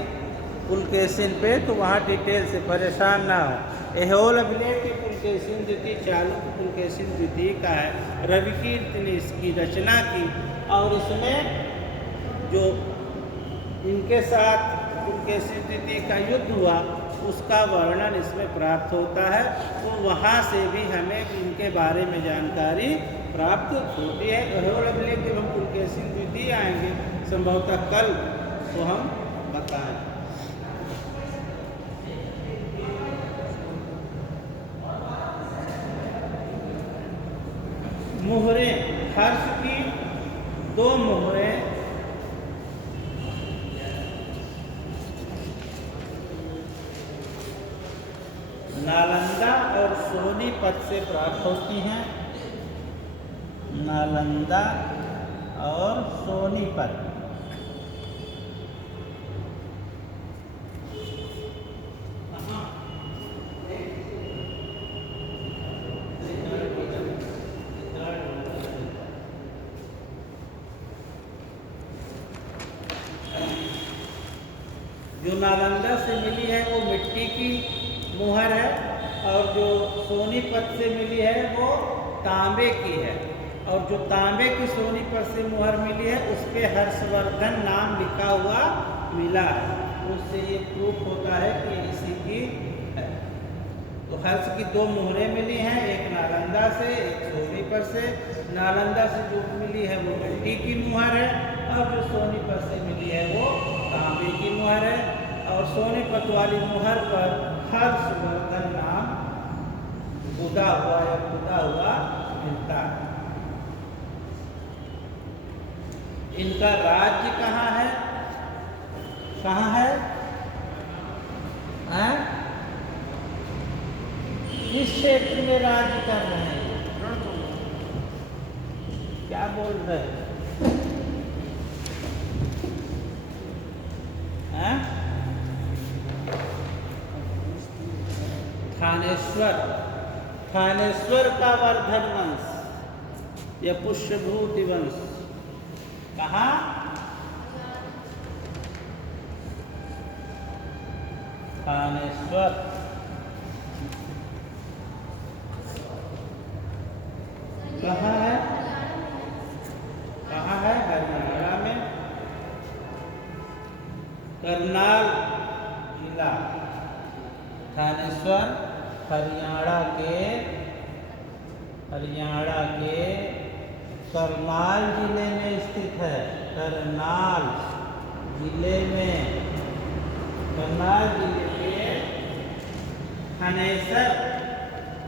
पुलकेशिन पे तो वहाँ डिटेल से, परेशान ना हो। ऐहोल अभिलेख पुलकेशिन द्वितीय, चालुक्य पुलकेशिन द्वितीय का है। रविकीर्ति ने इसकी रचना की और इसमें जो इनके साथ पुलकेशिन द्वितीय का युद्ध हुआ उसका वर्णन इसमें प्राप्त होता है। तो वहाँ से भी हमें इनके बारे में जानकारी प्राप्त होती है। ऐहोल अभिलेख जब हम पुलकेशिन द्वितीय आएंगे संभवतः कल, तो हम बताएं। मोहरें, हर्ष की 2 मोहरें नालंदा और सोनीपत से प्राप्त होती हैं। नालंदा और सोनीपत। जो नालंदा से मिली है वो मिट्टी की मुहर है और जो सोनीपत से मिली है वो तांबे की है। और जो तांबे की सोनीपत से मुहर मिली है उस पे हर्षवर्धन नाम लिखा हुआ मिला है, उससे ये प्रूफ होता है कि इसी की है। तो हर्ष की दो मोहरें मिली हैं, एक नालंदा से, एक सोनीपत से। नालंदा से जो मिली है वो मिट्टी की मुहर है, और जो सोनीपत से मिली है वो तांबे की मुहर है। और सोनीपत वाली मुहर पर हर्षवर्धन नाम खुदा हुआ या खुदा हुआ मिलता है। इनका राज्य कहाँ है? कहाँ है? हैं? किस क्षेत्र में राज्य कर रहे हैं? क्या बोल रहे हैं? हैं? थानेश्वर, थानेश्वर का वर्धन वंश या पुष्यभूति वंश कहाँ? थानेश्वर। कहाँ है? कहाँ है? हरियाणा में, करनाल जिला। थानेश्वर हरियाणा के करनाल जिले में स्थित है। करनाल जिले में, करनाल जिले के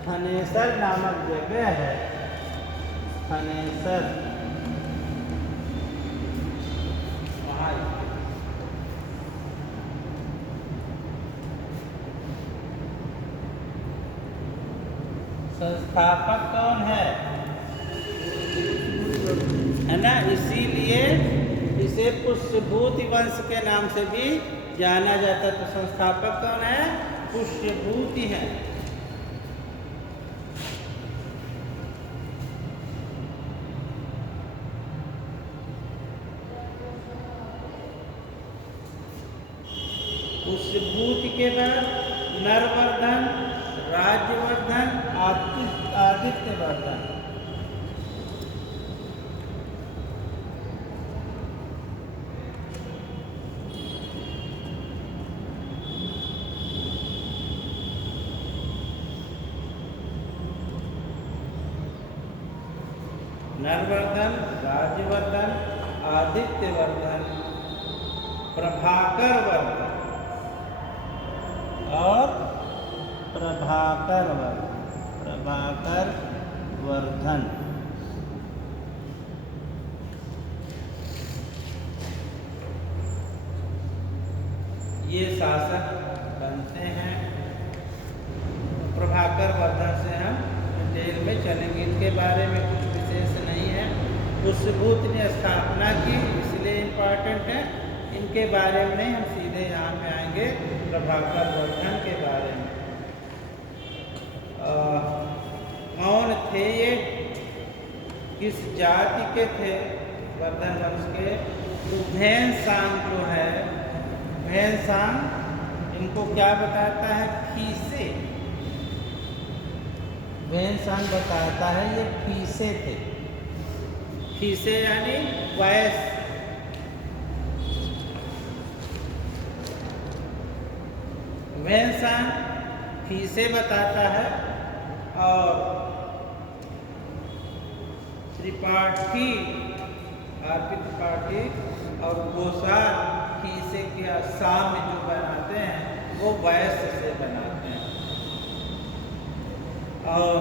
थनेसर नामक जगह है। थनेसर वहाँ संस्थापक कौन है ना? इसीलिए इसे पुष्यभूति वंश के नाम से भी जाना जाता है। तो संस्थापक कौन है? पुष्यभूति है। पुष्यभूति के बाद नरवर्धन, राज्यवर्धन, आदित्यवर्धन। नरवर्धन, राज्यवर्धन, आदित्यवर्धन, प्रभाकर वर्धन और प्रभाकर वर्धन। ये शासक बनते हैं। प्रभाकर वर्धन से हम डिटेल में चलेंगे, इनके बारे में कुछ विशेष नहीं है। पुष्यभूति ने स्थापना की इसलिए इम्पॉर्टेंट है, इनके बारे में नहीं, हम सीधे यहाँ पे आएंगे प्रभाकर वर्धन के बारे में। कौन थे ये, किस जाति के थे वर्धन वंश के? तो भैंसांग जो है, भैंसांग इनको क्या बताता है? फीसे। भैंसांग बताता है ये फीसे थे। फीसे यानी वयस। भैंसांग फीसे बताता है। और त्रिपाठी, आरपी त्रिपाठी और गोसाल फीसे के आसाम में जो बनाते हैं वो वयस से बनाते हैं। और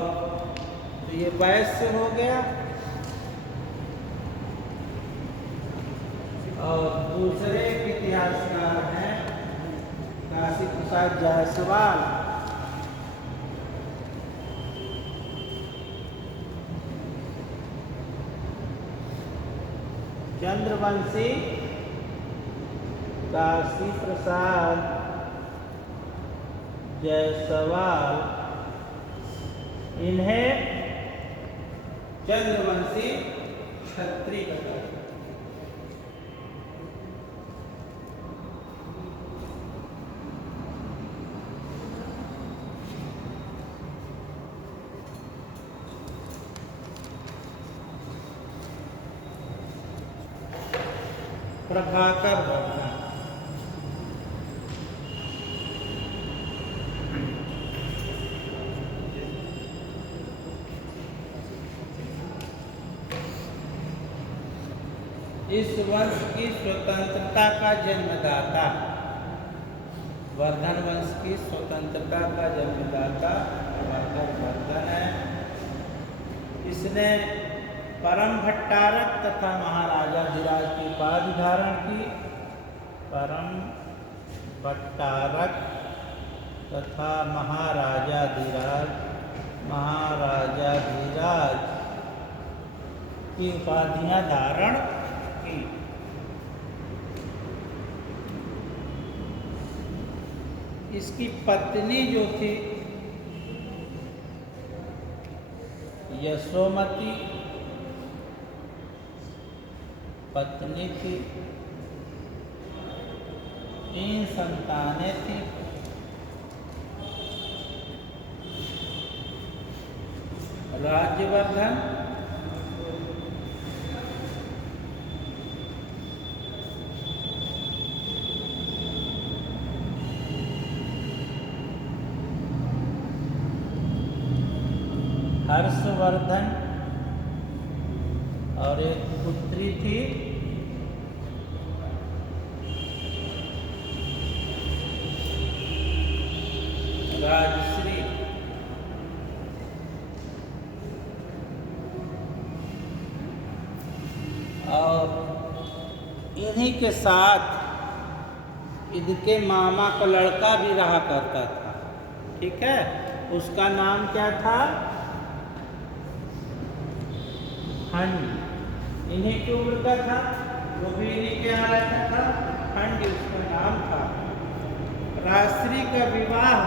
तो ये वयस से हो गया। और दूसरे इतिहासकार हैं काशी प्रसाद जायसवाल। चंद्रवंशी काशी प्रसाद जायसवाल, इन्हें चंद्रवंशी क्षत्रिय कहते हैं। प्रभाकर वर्धन, इस वंश की स्वतंत्रता का जन्मदाता, वर्धन वंश की स्वतंत्रता का जन्मदाता वर्धन है। इसने परम भट्टारक तथा महाराजाधिराज की उपाधि धारण की। परम भट्टारक तथा महाराजाधिराज की उपाधियां धारण की। इसकी पत्नी जो थी यशोमती पत्नी थी, 3 संतानें थी। राज्यवर्धन, हर्षवर्धन और एक पुत्री थी राजश्री। और इन्हीं के साथ इनके मामा का लड़का भी रहा करता था, ठीक है। उसका नाम क्या था? खंड। इन्हीं की उम्र का था, वो भी इन्हीं के यहाँ रहता था। खंड उसका नाम था। राजश्री का विवाह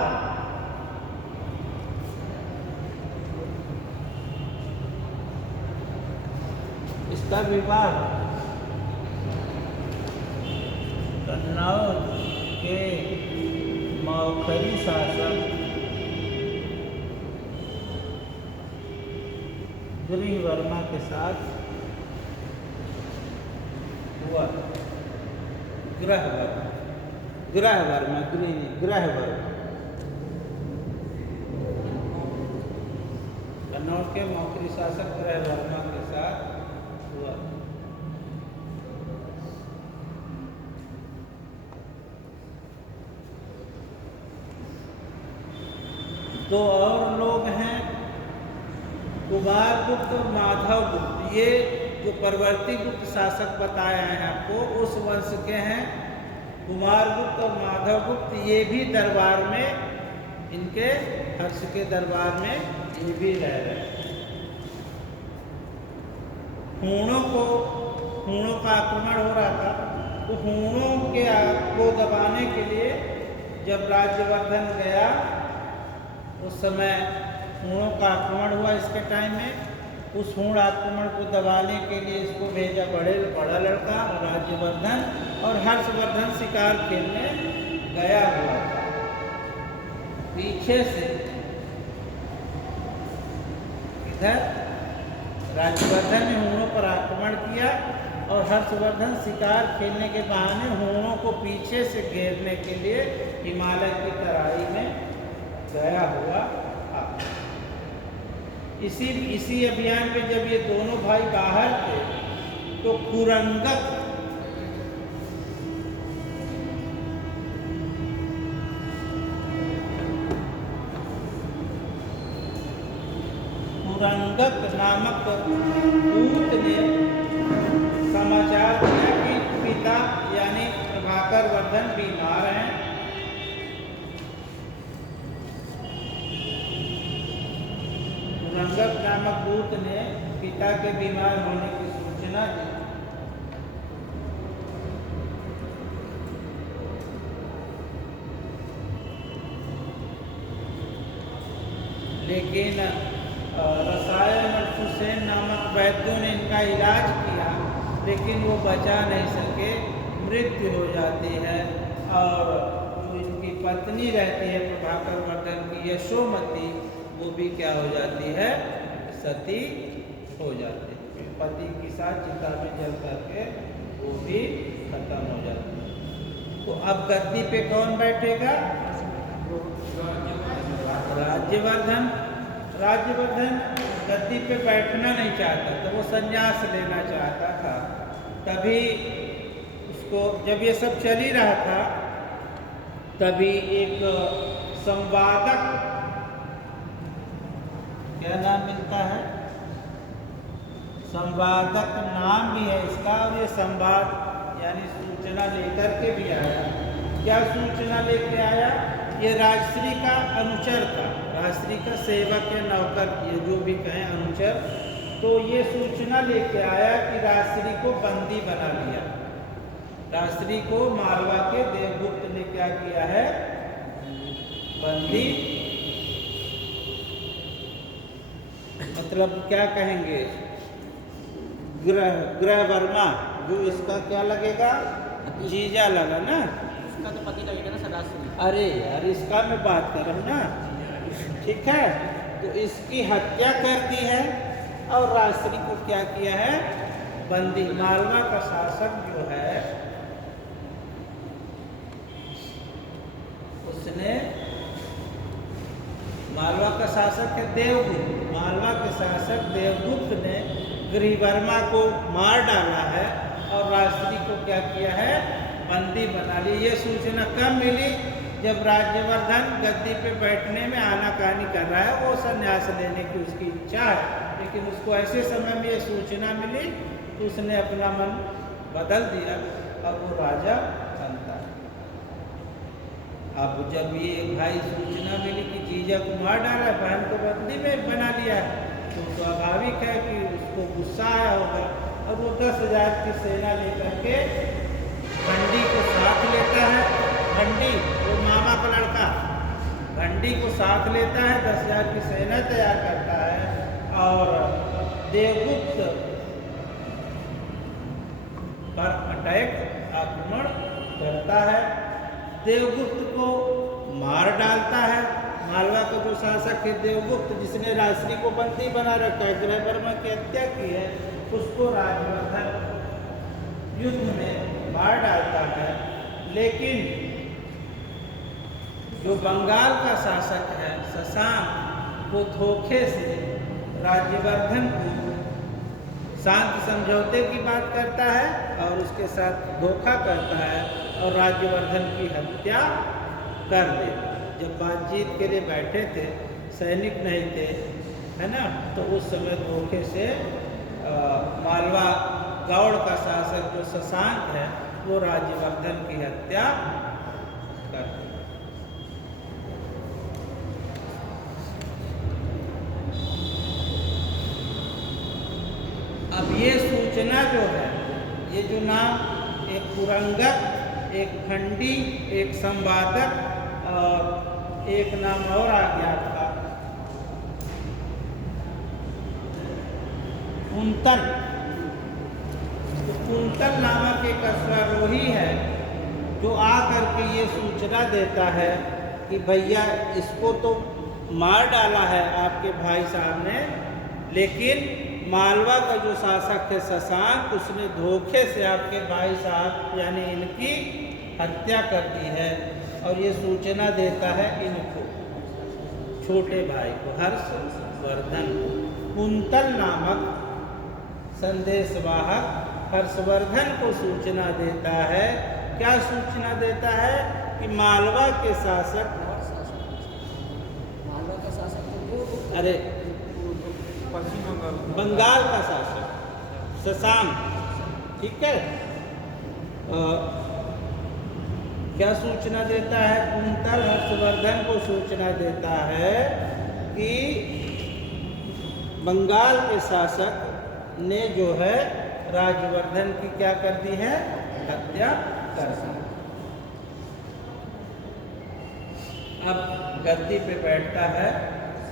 इसका विवाह कन्नौज के मौखरी शासक गृहवर्मा के साथ हुआ। ग्रहवर्मा कन्नौज के मौखरी शासक ग्रहवर्मा के साथ हुआ। दो और लोग हैं, कुमारगुप्त और माधवगुप्त। ये जो परवर्ती गुप्त शासक बताया है आपको, उस वंश के हैं कुमारगुप्त और माधवगुप्त। ये भी दरबार में, इनके हर्ष के दरबार में ये भी रह रहे। हूणों का आक्रमण हो रहा था, तो हूणों को दबाने के लिए जब राज्यवर्धन गया, उस समय हूणों का आक्रमण हुआ इसके टाइम में। उस हूण आक्रमण को दबाने के लिए इसको भेजा बड़ा लड़का राज्यवर्धन, और हर्षवर्धन शिकार खेलने गया हुआ था। पीछे से इधर राज्यवर्धन ने हूणों पर आक्रमण किया, और हर्षवर्धन शिकार खेलने के बहाने हूणों को पीछे से घेरने के लिए हिमालय की तराई में गया हुआ था। इसी अभियान में जब ये दोनों भाई बाहर थे, तो कुरंगक नामक दूत ने समाचार दिया कि पिता यानी प्रभाकर वर्धन बीमार हैं। कुरंगक नामक दूत ने पिता के बीमार होने की सूचना दी। लेकिन रसायन हुसैन नामक वैद्यों ने इनका इलाज किया, लेकिन वो बचा नहीं सके, मृत्यु हो जाती है। और जो इनकी पत्नी रहती है प्रभाकर वर्धन की, यशोमती, वो भी क्या हो जाती है? सती हो जाती है। पति के साथ चिता में जल करके वो भी खत्म हो जाती है। तो अब गद्दी पे कौन बैठेगा? राज्यवर्धन गद्दी पे बैठना नहीं चाहता, तो वो संन्यास लेना चाहता था। तभी उसको जब ये सब चल ही रहा था तभी एक संवादक, क्या नाम मिलता है, संवादक नाम भी है इसका, और ये संवाद यानी सूचना लेकर के भी आया। क्या सूचना लेके आया? ये राजश्री का अनुचर था, राजश्री का सेवक या नौकर, ये जो भी कहें, अनुचर। तो ये सूचना लेके आया कि राजश्री को बंदी बना लिया। राजश्री को मालवा के देवगुप्त ने क्या किया है? बंदी, मतलब क्या कहेंगे, गृह वर्मा, जो इसका क्या लगेगा, जीजा लगा ना, उसका तो पति लगेगा ना सदाशिव। अरे यार इसका मैं बात कर रहा हूँ ना, ठीक है। तो इसकी हत्या कर दी है और राजश्री को क्या किया है? बंदी। मालवा का शासक जो है उसने, मालवा का शासक है देवगुप्त, मालवा के शासक देवगुप्त ने गृहवर्मा को मार डाला है और राजश्री को क्या किया है? बंदी बना ली। ये सूचना कब मिली? जब राज्यवर्धन गद्दी पे बैठने में आनाकानी कर रहा है, वो संन्यास लेने की उसकी इच्छा है, लेकिन उसको ऐसे समय में ये सूचना मिली तो उसने अपना मन बदल दिया और वो राजा बनता है। अब जब ये भाई सूचना मिली कि जीजा को मार डाला, बहन को बंदी में बना लिया, तो स्वाभाविक है कि उसको गुस्सा आया होगा और वो 10,000 की सेना लेकर के भंडी को साथ लेता है। भंडी वो मामा का लड़का, भंडी को साथ लेता है, 10,000 की सेना तैयार करता है और देवगुप्त पर अटैक, आक्रमण करता है। देवगुप्त को मार डालता है। मालवा का जो शासक है देवगुप्त, जिसने राजश्री को बंदी बना रखा है, गृहवर्मा की हत्या की है, उसको राज्यवर्धन युद्ध में मार डालता है। लेकिन जो बंगाल का शासक है शशांक, वो धोखे से राज्यवर्धन को शांति समझौते की बात करता है और उसके साथ धोखा करता है और राज्यवर्धन की हत्या कर देता है। जब बातचीत के लिए बैठे थे, सैनिक नहीं थे, है ना, तो उस समय धोखे से मालवा गौड़ का शासक जो शशांक है वो राज्यवर्धन की हत्या कर देता। अब ये सूचना जो है, ये जो नाम, एक पुरंगक, एक खंडी, एक संवादक और एक नाम और आ गया था कुंतल। तो कुंतल नामक एक अश्वारोही है जो आ करके ये सूचना देता है कि भैया इसको तो मार डाला है आपके भाई साहब ने, लेकिन मालवा का जो शासक है शशांक, उसने धोखे से आपके भाई साहब यानी इनकी हत्या कर दी है और ये सूचना देता है इनको, छोटे भाई को, हर्षवर्धन को। कुंतल नामक संदेशवाहक हर्षवर्धन को सूचना देता है। क्या सूचना देता है? कि मालवा के शासक, मालवा का शासक तो वो, अरे पश्चिम बंगाल का शासक शशांक, ठीक है, क्या सूचना देता है? कुंतल हर्षवर्धन को सूचना देता है कि बंगाल के शासक ने जो है राज्यवर्धन की क्या कर दी है? हत्या कर दी। अब गद्दी पे बैठता है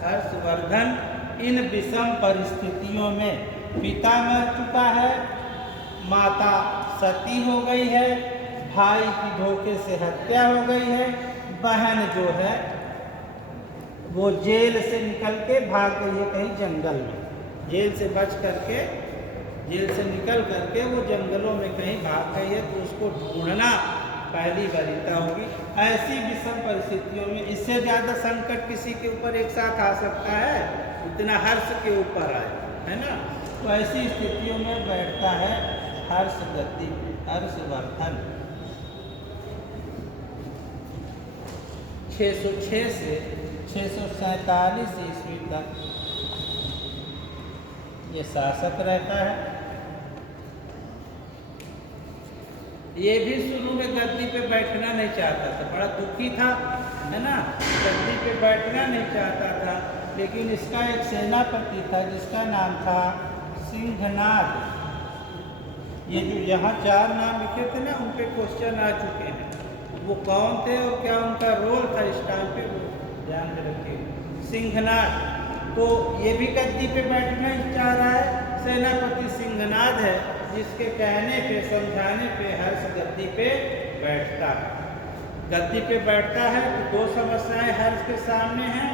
हर्षवर्धन। इन विषम परिस्थितियों में पिता मर चुका है, माता सती हो गई है, भाई की धोखे से हत्या हो गई है, बहन जो है वो जेल से निकल के भाग गई है कहीं जंगल में, जेल से बच करके, जेल से निकल करके वो जंगलों में कहीं भाग गई है, तो उसको ढूंढना पहली वरीयता होगी। ऐसी विषम परिस्थितियों में इससे ज़्यादा संकट किसी के ऊपर एक साथ आ सकता है? इतना हर्ष के ऊपर आए, है ना। तो ऐसी स्थितियों में बैठता है हर्ष गद्दी पे, हर्षवर्धन 606 से 647 ईस्वी तक ये शासक रहता है। ये भी शुरू में गद्दी पे बैठना नहीं चाहता था, बड़ा दुखी था, है ना, गद्दी पे बैठना नहीं चाहता था, लेकिन इसका एक सेनापति था जिसका नाम था सिंहनाद। ये जो यहाँ 4 नाम लिखे थे ना, उन पे क्वेश्चन आ चुके हैं, वो कौन थे और क्या उनका रोल था इस टाइम पे, वो ध्यान में रखिए। सिंहनाद, तो ये भी गद्दी पे बैठना ही चाह रहा है, सेनापति सिंहनाद है, जिसके कहने पे, समझाने पे हर्ष गद्दी पे बैठता है। गद्दी पे बैठता है तो 2 समस्याएं हर्ष के सामने हैं।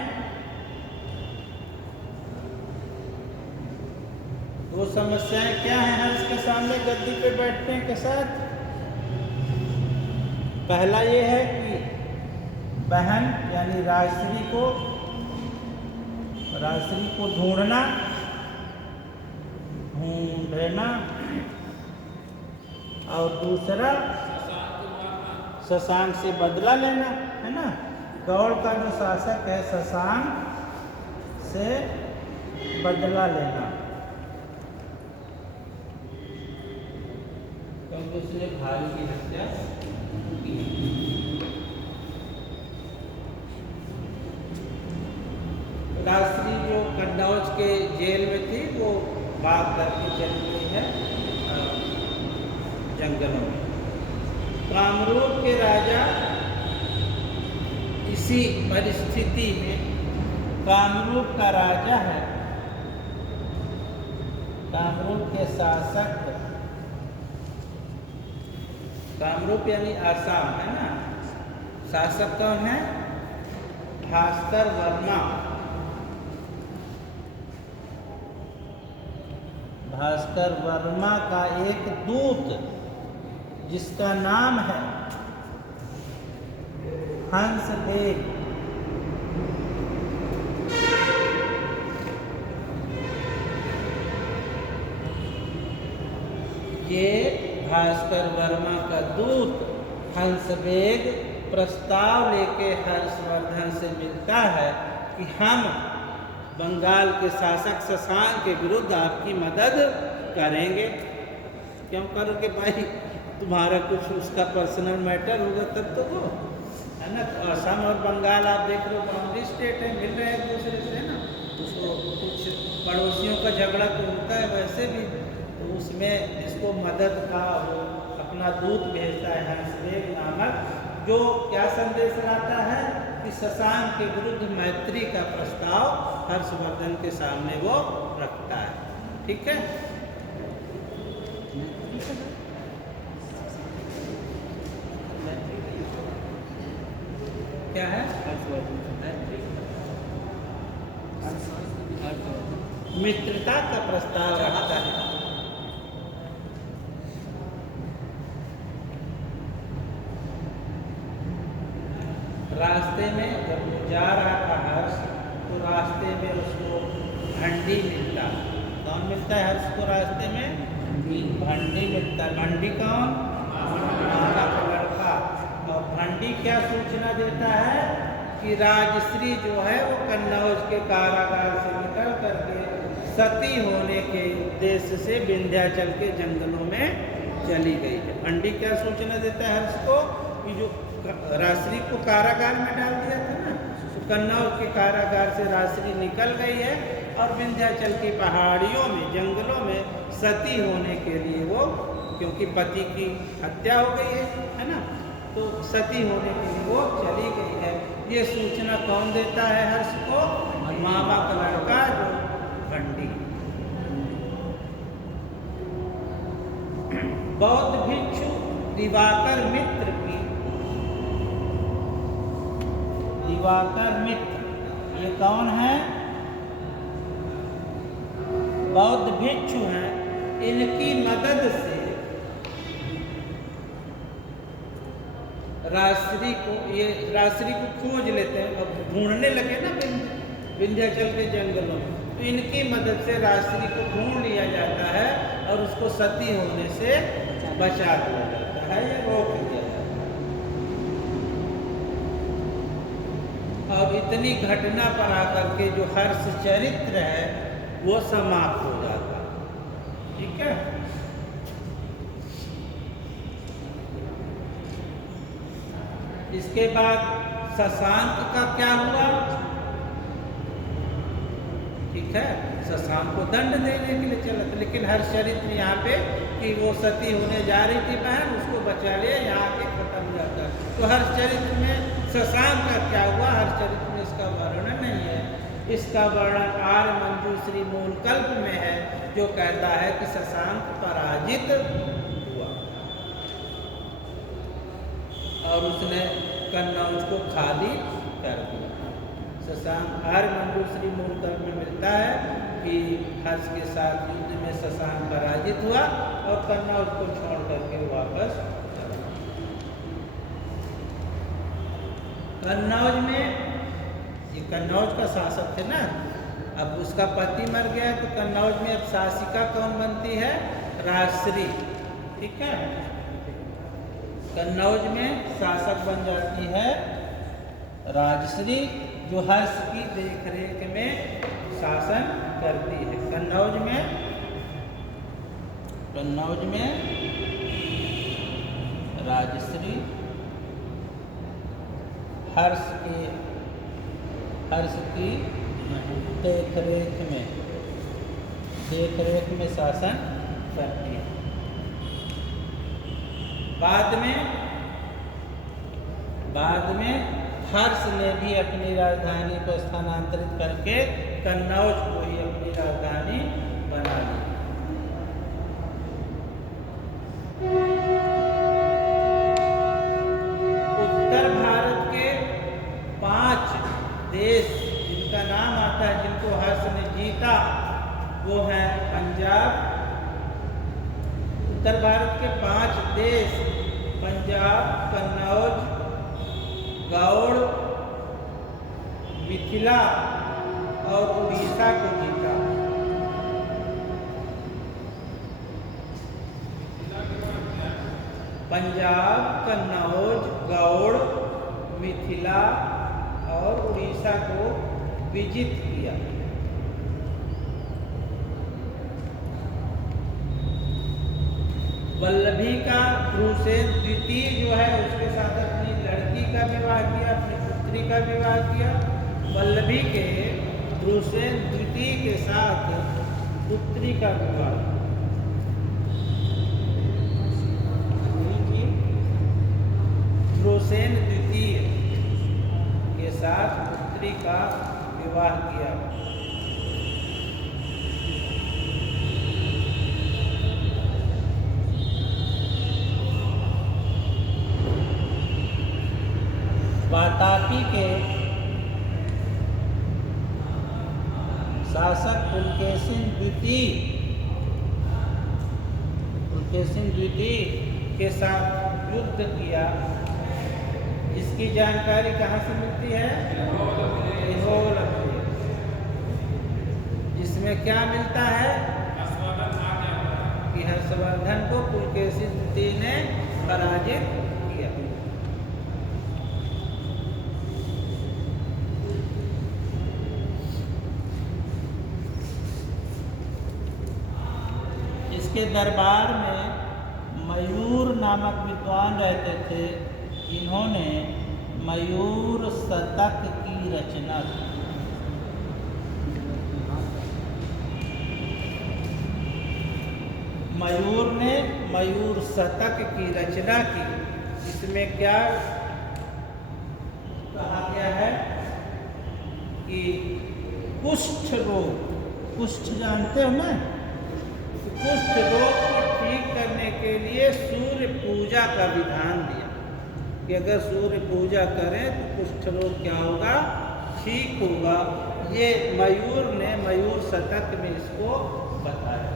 2 समस्याएं क्या हैं हर्ष के सामने गद्दी पे बैठने के साथ? पहला ये है कि बहन यानी राजश्री को ढूंढना, और दूसरा शशांक से बदला लेना, है ना। गौड़ का जो शासक है शशांक से बदला लेना, क्योंकि उसने भाई की हत्या की। राजश्री जो कन्नौज के जेल में थी, वो भाग करके चली गई है जंगलों में। कामरूप के राजा इसी परिस्थिति में, कामरूप का राजा है, कामरूप के शासक, कामरूप यानी आसाम, है ना, शासक कौन है? भास्कर वर्मा। भास्कर वर्मा का एक दूत जिसका नाम है हंसदेव, ये भास्कर वर्मा का दूत हंसवेग प्रस्ताव लेके हर्षवर्धन से मिलता है कि हम बंगाल के शासक शशांक के विरुद्ध आपकी मदद करेंगे। क्यों करोगे भाई, तुम्हारा कुछ उसका पर्सनल मैटर होगा तब तो वो, है ना। तो असम और बंगाल आप देख रहे हो बाउंड्री स्टेट है, मिल रहे हैं एक दूसरे से, है ना। उसको कुछ पड़ोसियों का झगड़ा तो होता है वैसे भी, तो उसमें इसको मदद का वो अपना दूत भेजता है हंसदेव नामक, जो क्या संदेश लाता है कि शशांक के विरुद्ध मैत्री का प्रस्ताव हर्षवर्धन के सामने वो रखता है। ठीक है, क्या है? मित्रता का प्रस्ताव रखता है। रास्ते में जब वो जा रहा था हर्ष, तो रास्ते में उसको भंडी मिलता। कौन मिलता है हर्ष को रास्ते में? भंडी मिलता है। भंडी कौन? मामा का लड़का। और भंडी क्या सूचना देता है कि राजश्री जो है वो कन्नौज के कारागार से निकल करके सती होने के उद्देश्य से विंध्याचल के जंगलों में चली गई है। भंडी क्या सूचना देता है हर्ष को कि जो राजश्री को कारागार में डाल दिया था ना, तो कन्नौज के कारागार से राजश्री निकल गई है और विंध्याचल की पहाड़ियों में, जंगलों में सती होने के लिए वो, क्योंकि पति की हत्या हो गई है ना, तो सती होने के लिए वो चली गई है। ये सूचना कौन देता है हर्ष को? मामा का लड़का जो भंडी। बौद्ध भिक्षु दिवाकर मित्र की, दिवाकर मित्र ये कौन है? बौद्ध भिक्षु हैं। इनकी मदद से राजश्री को खोज लेते हैं, अब ढूंढने लगे ना विंध्याचल के जंगलों में, तो इनकी मदद से राजश्री को ढूंढ लिया जाता है और उसको सती होने से बचा दिया जाता है या रोक दिया जाता है। अब इतनी घटना पर आकर के जो हर्ष चरित्र है वो समाप्त हो जाता है। ठीक है। इसके बाद शशांक का क्या हुआ? ठीक है, शशांक को दंड देने के लिए चला था, लेकिन हर्षचरित्र यहाँ पे कि वो सती होने जा रही थी बहन, उसको बचा लिया, यहाँ के खत्म हो जाता है। तो हर्षचरित्र में शशांक का क्या हुआ? हर्षचरित्र में इसका वर्णन नहीं है। इसका वर्णन आर्य मंजूश्री मूलकल्प में है, जो कहता है कि शशांक पराजित हुआ और उसने कन्नौज को खाली कर दिया। शशांक आर्य मंजूश्री मूलकल्प में मिलता है कि हर्ष के साथ युद्ध में शशांक पराजित हुआ और कन्नौज को छोड़ करके वापस चला। कन्नौज में, ये कन्नौज का शासक थे ना, अब उसका पति मर गया तो कन्नौज में अब शासिका कौन बनती है? राजश्री। ठीक है, कन्नौज में शासक बन जाती है राजश्री, जो हर्ष की देखरेख में शासन करती है। कन्नौज में राजश्री हर्ष की देखरेख में शासन करती है। बाद में हर्ष ने भी अपनी राजधानी को स्थानांतरित करके कन्नौज को ही अपनी राजधानी बना ली। उत्तर भारत के 5 देश जिनका नाम आता है, जिनको हर्ष ने जीता, वो है पंजाब। उत्तर भारत के 5 देश पंजाब, कन्नौज, गौड़, मिथिला और उड़ीसा को जीता। पंजाब, कन्नौज, गौड़, मिथिला और उड़ीसा को विजित किया। वल्लभी का ध्रुवसेन द्वितीय जो है उसके साथ अपनी लड़की का विवाह किया, अपनी पुत्री का विवाह किया। वल्लभी के ध्रुवसेन द्वितीय के साथ पुत्री का विवाह, ध्रुवसेन द्वितीय के साथ पुत्री का विवाह किया। वातापी के शासक पुलकेशिन द्वितीय के साथ युद्ध किया, जिसकी जानकारी कहाँ से मिलती है? ऐहोल, जिसमें क्या मिलता है कि हर्षवर्धन को पुलकेशिन द्वितीय ने पराजित किया। इसके दरबार में मयूर नामक विद्वान रहते थे, जिन्होंने मयूर शतक की रचना की। मयूर ने मयूर शतक की रचना की। इसमें क्या कहा गया है कि कुष्ठ रोग, कुष्ठ जानते हो ना, कुष्ठ रोग को ठीक करने के लिए सूर्य पूजा का विधान दिया कि अगर सूर्य पूजा करें तो कुष्ठ रोग क्या होगा? ठीक होगा। ये मयूर ने मयूर शतक में इसको बताया।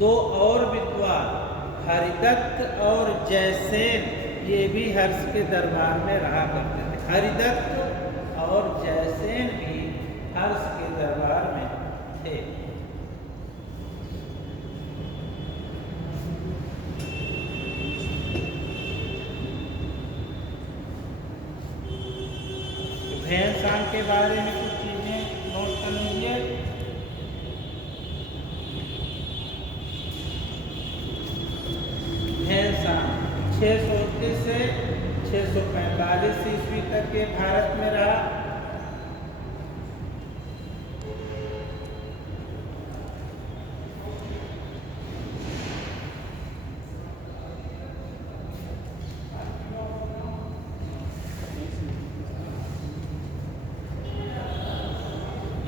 दो और विद्वान हरिदत्त और जयसेन ये भी हर्ष के दरबार में रहा करते थे। हरिदत्त और जयसेन भी हर्ष के दरबार में थे। भैंसांग के बारे में कुछ चीजें नोट कर लीजिए। भैंसांग 629 से 645 ईस्वी तक के भारत में रहा।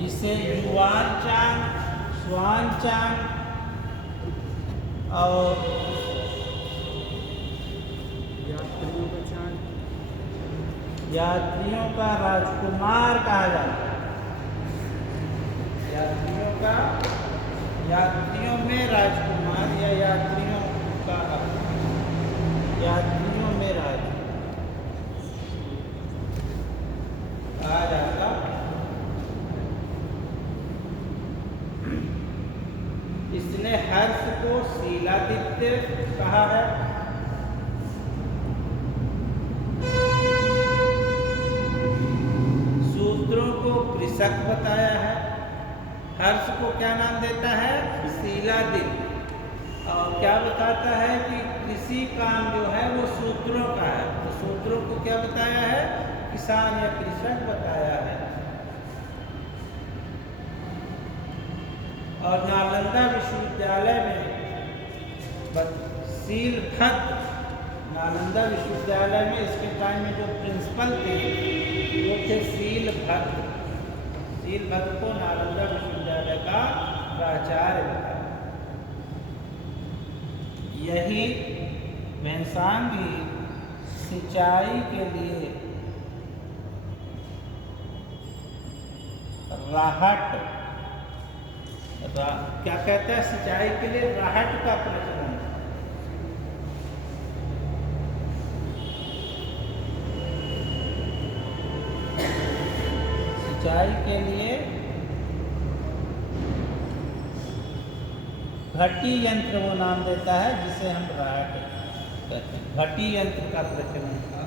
इसे युवानचांग, स्वानचांग और यात्रियों का राजकुमार कहा जाता है। यात्रियों में राजकुमार या यात्रियों में राज कहा जाता। इसने हर्ष को शीलादित्य कहा है। शूद्रों को कृषक बताया है। हर्ष को क्या नाम देता है? शीलादित्य। और क्या बताता है कि कृषि काम जो है वो शूद्रों का है। तो शूद्रों को क्या बताया है? किसान या कृषक बताया है। और नालंदा विश्वविद्यालय में शीलभद्र, नालंदा विश्वविद्यालय में इसके टाइम में जो प्रिंसिपल थे वो थे शीलभद्र। शीलभद्र को नालंदा विश्वविद्यालय का प्राचार्य बताया। यही भैंसांग भी सिंचाई के लिए राहट क्या कहते हैं? सिंचाई के लिए राहट का प्रचलन। सिंचाई के लिए घटी यंत्र वो नाम देता है जिसे हम राहट कहते हैं। घटी यंत्र का प्रचलन था।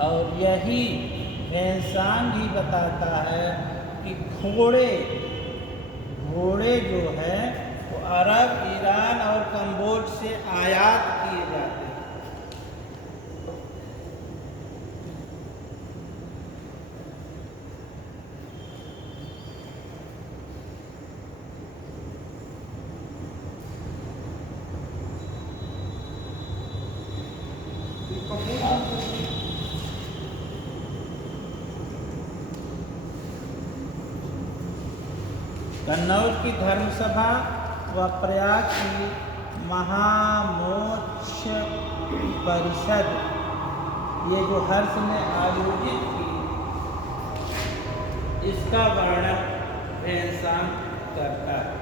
और यही भैंसांग ही बताता है कि घोड़े जो है वो अरब, ईरान और कंबोज से आयात किए जाते हैं। कन्नौज की धर्मसभा व प्रयाग की महामोक्ष परिषद, ये जो हर्ष ने आयोजित की, इसका वर्णन भैंसांग करता है।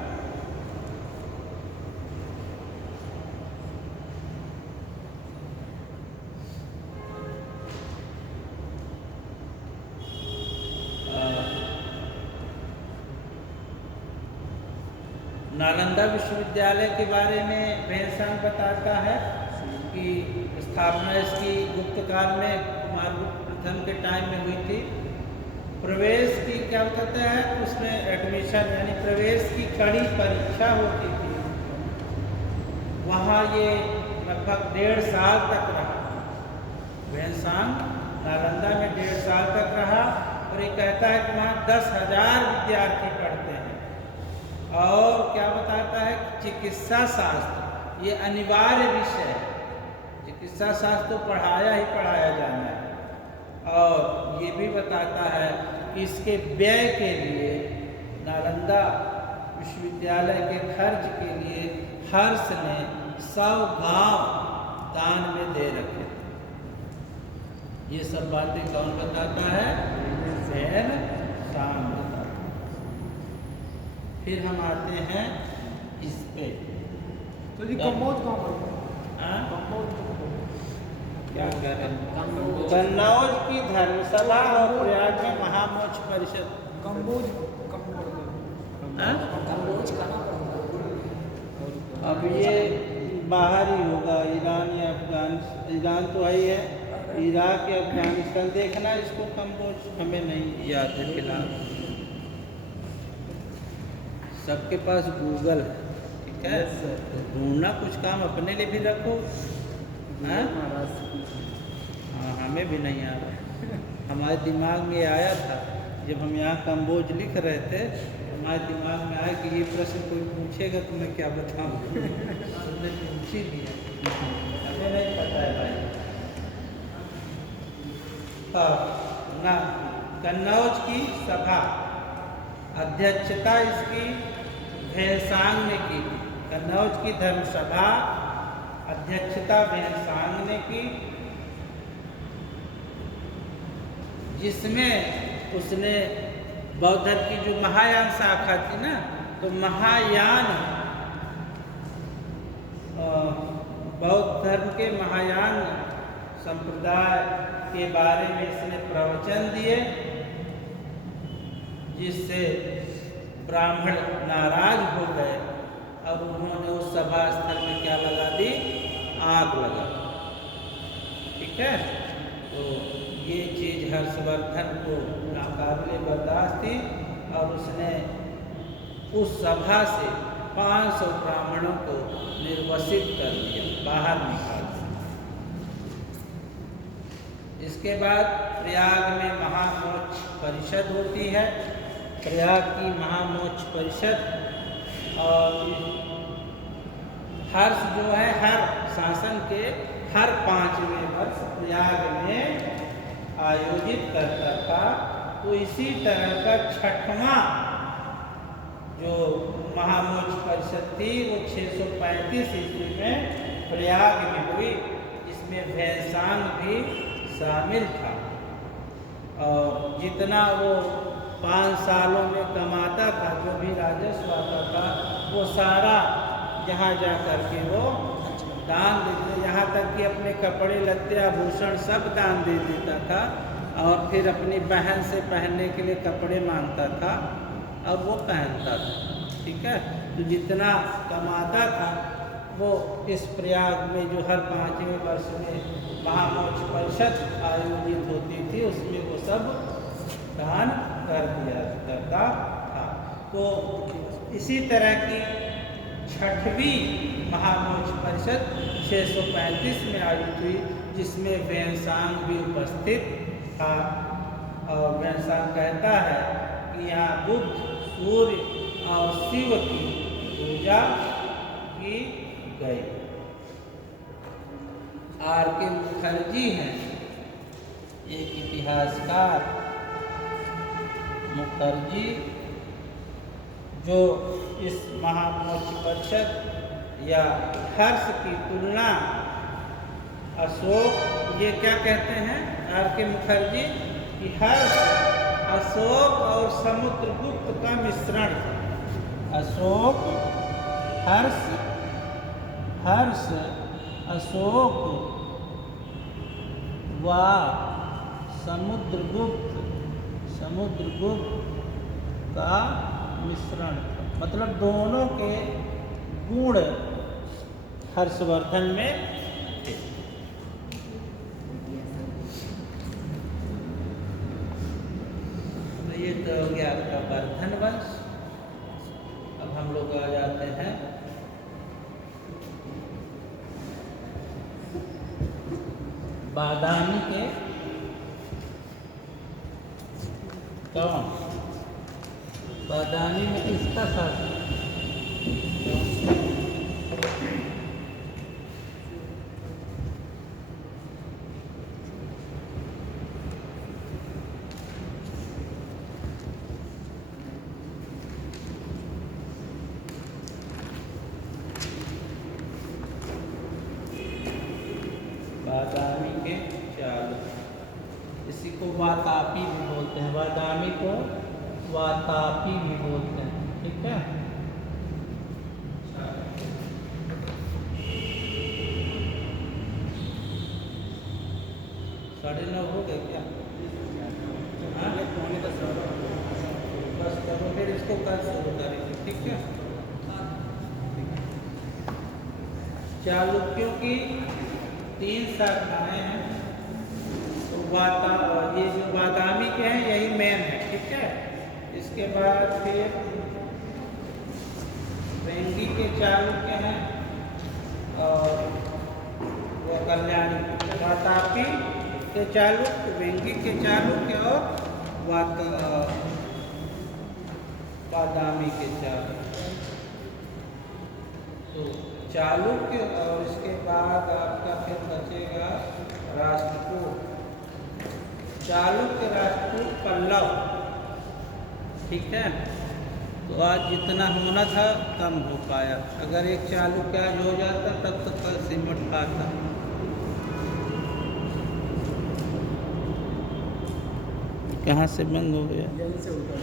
नालंदा विश्वविद्यालय के बारे में भैंसांग बताता है कि स्थापना इसकी गुप्त काल में कुमारगुप्त प्रथम के टाइम में हुई थी। प्रवेश की क्या बताता है? उसमें एडमिशन यानी प्रवेश की कड़ी परीक्षा होती थी। वहाँ ये लगभग 1.5 साल तक रहा। भैंसांग नालंदा में 1.5 साल तक रहा और ये कहता है कि वहाँ 10,000 विद्यार्थी पढ़ते हैं। और क्या बताता है? चिकित्सा शास्त्र ये अनिवार्य विषय है। चिकित्सा शास्त्र तो पढ़ाया जाना है। और ये भी बताता है कि इसके व्यय के लिए, नालंदा विश्वविद्यालय के खर्च के लिए हर्ष ने 100 गांव दान में दे रखे थे। ये सब बातें कौन बताता है? वैन सांग बताता है। फिर हम आते हैं इस पे। तो जी कम्बोज कहाँ पड़ता है? हाँ? कम्बोज क्या कह रहे हैं? कन्नौज की धर्मसभा और प्रयाग में महामोक्ष परिषद। कम्बोज कहाँ हाँ? कम्बोज कहाँ पड़ता है? अब ये बाहर ही होगा, ईरान या अफगानिस्तान। ईरान तो आई है, इराक या अफगानिस्तान। देखना इसको कम्बोज, हमें नहीं याद है फिलहाल। सबके पास गूगल है, ठीक है? तो ढूंढना कुछ काम अपने लिए भी रखो। हाँ? हाँ, हमें भी नहीं आ रहा। हमारे दिमाग में आया था जब हम यहाँ कम्बोज लिख रहे थे, हमारे दिमाग में आया कि ये प्रश्न कोई पूछेगा तो मैं क्या बताऊँ। तुमने पूछ ही दिया, हमें नहीं पता है भाई। ना, कन्नौज की सभा अध्यक्षता इसकी भैंसांग ने की थी। कन्नौज की धर्मसभा अध्यक्षता भैंसांग ने की, जिसमें उसने बौद्ध धर्म की जो महायान शाखा थी ना, तो महायान बौद्ध धर्म के महायान संप्रदाय के बारे में इसने प्रवचन दिए, जिससे ब्राह्मण नाराज हो गए और उन्होंने उस सभा स्थल में क्या लगा दी? आग लगा। ठीक है? तो ये चीज़ हर्षवर्धन को नाकाबिले बर्दाश्त थी और उसने उस सभा से 500 ब्राह्मणों को निर्वसित कर दिया, बाहर निकाल दिया। इसके बाद प्रयाग में महामोक्ष परिषद होती है। प्रयाग की महामोक्ष परिषद, और हर्ष जो है हर शासन के हर 5वें वर्ष प्रयाग में आयोजित करता था। तो इसी तरह का 6वां जो महामोक्ष परिषद थी वो 635 ईस्वी में प्रयाग में हुई। इसमें भैंसांग भी शामिल था और जितना वो 5 सालों में कमाता था, जो भी राजस्व आता था, वो सारा जहाँ जा कर के वो दान देते, यहाँ तक कि अपने कपड़े लत्ते आभूषण सब दान दे देता था और फिर अपनी बहन से पहनने के लिए कपड़े मांगता था और वो पहनता था। ठीक है? तो जितना कमाता था वो इस प्रयाग में जो हर 5वें वर्ष में महामोक्ष परिषद आयोजित होती थी, उसमें वो सब दान कर दिया करता था। तो इसी तरह की 6वीं महामोक्ष परिषद 635 में आयोजित हुई, जिसमें भैंसांग भी उपस्थित था। और भैंसांग कहता है कि यहाँ बुद्ध, सूर्य और शिव की पूजा की गई। R.K. मुखर्जी हैं एक इतिहासकार, मुखर्जी, जो इस महामोक्ष परिषद या हर्ष की तुलना अशोक, ये क्या कहते हैं R.K. मुखर्जी कि हर्ष अशोक और समुद्रगुप्त का मिश्रण था। अशोक, हर्ष अशोक व समुद्रगुप्त का मिश्रण, मतलब दोनों के गुण हर्षवर्धन में थे। तो ये तो हो गया आपका वर्धन वंश। अब हम लोग आ जाते हैं बादामी के। कौन? बादामी में किसका शासन? बादामी के चालुक्य, इसी को वातापी भी बोलते हैं, बादामी को वातापी भी बोलते हैं। ठीक है, 9:30 हो गए क्या? हाँ, बस चलो फिर इसको कल शुरू करेंगे। ठीक है, चालुक्यों की 3 शाखाएं हैं। तो ये जो बादामी के हैं यही मेन है। ठीक है, इसके बाद फिर वेंगी के चालुक्य हैं और वो कल्याणी, वातापी के चालुक्य, वेंगी के चालुक्य और बादामी के चालुक्य। तो चालुक्य और इसके बाद आपका फिर बचेगा राष्ट्रकूट, चालुक्य, राष्ट्रकूट, पल्लव। ठीक है, तो आज जितना होना था कम हो पाया। अगर एक चालुक्य आज हो जाता तब तक कल सिमट पाता। कहाँ से बंद हो गया? यहीं से उठा।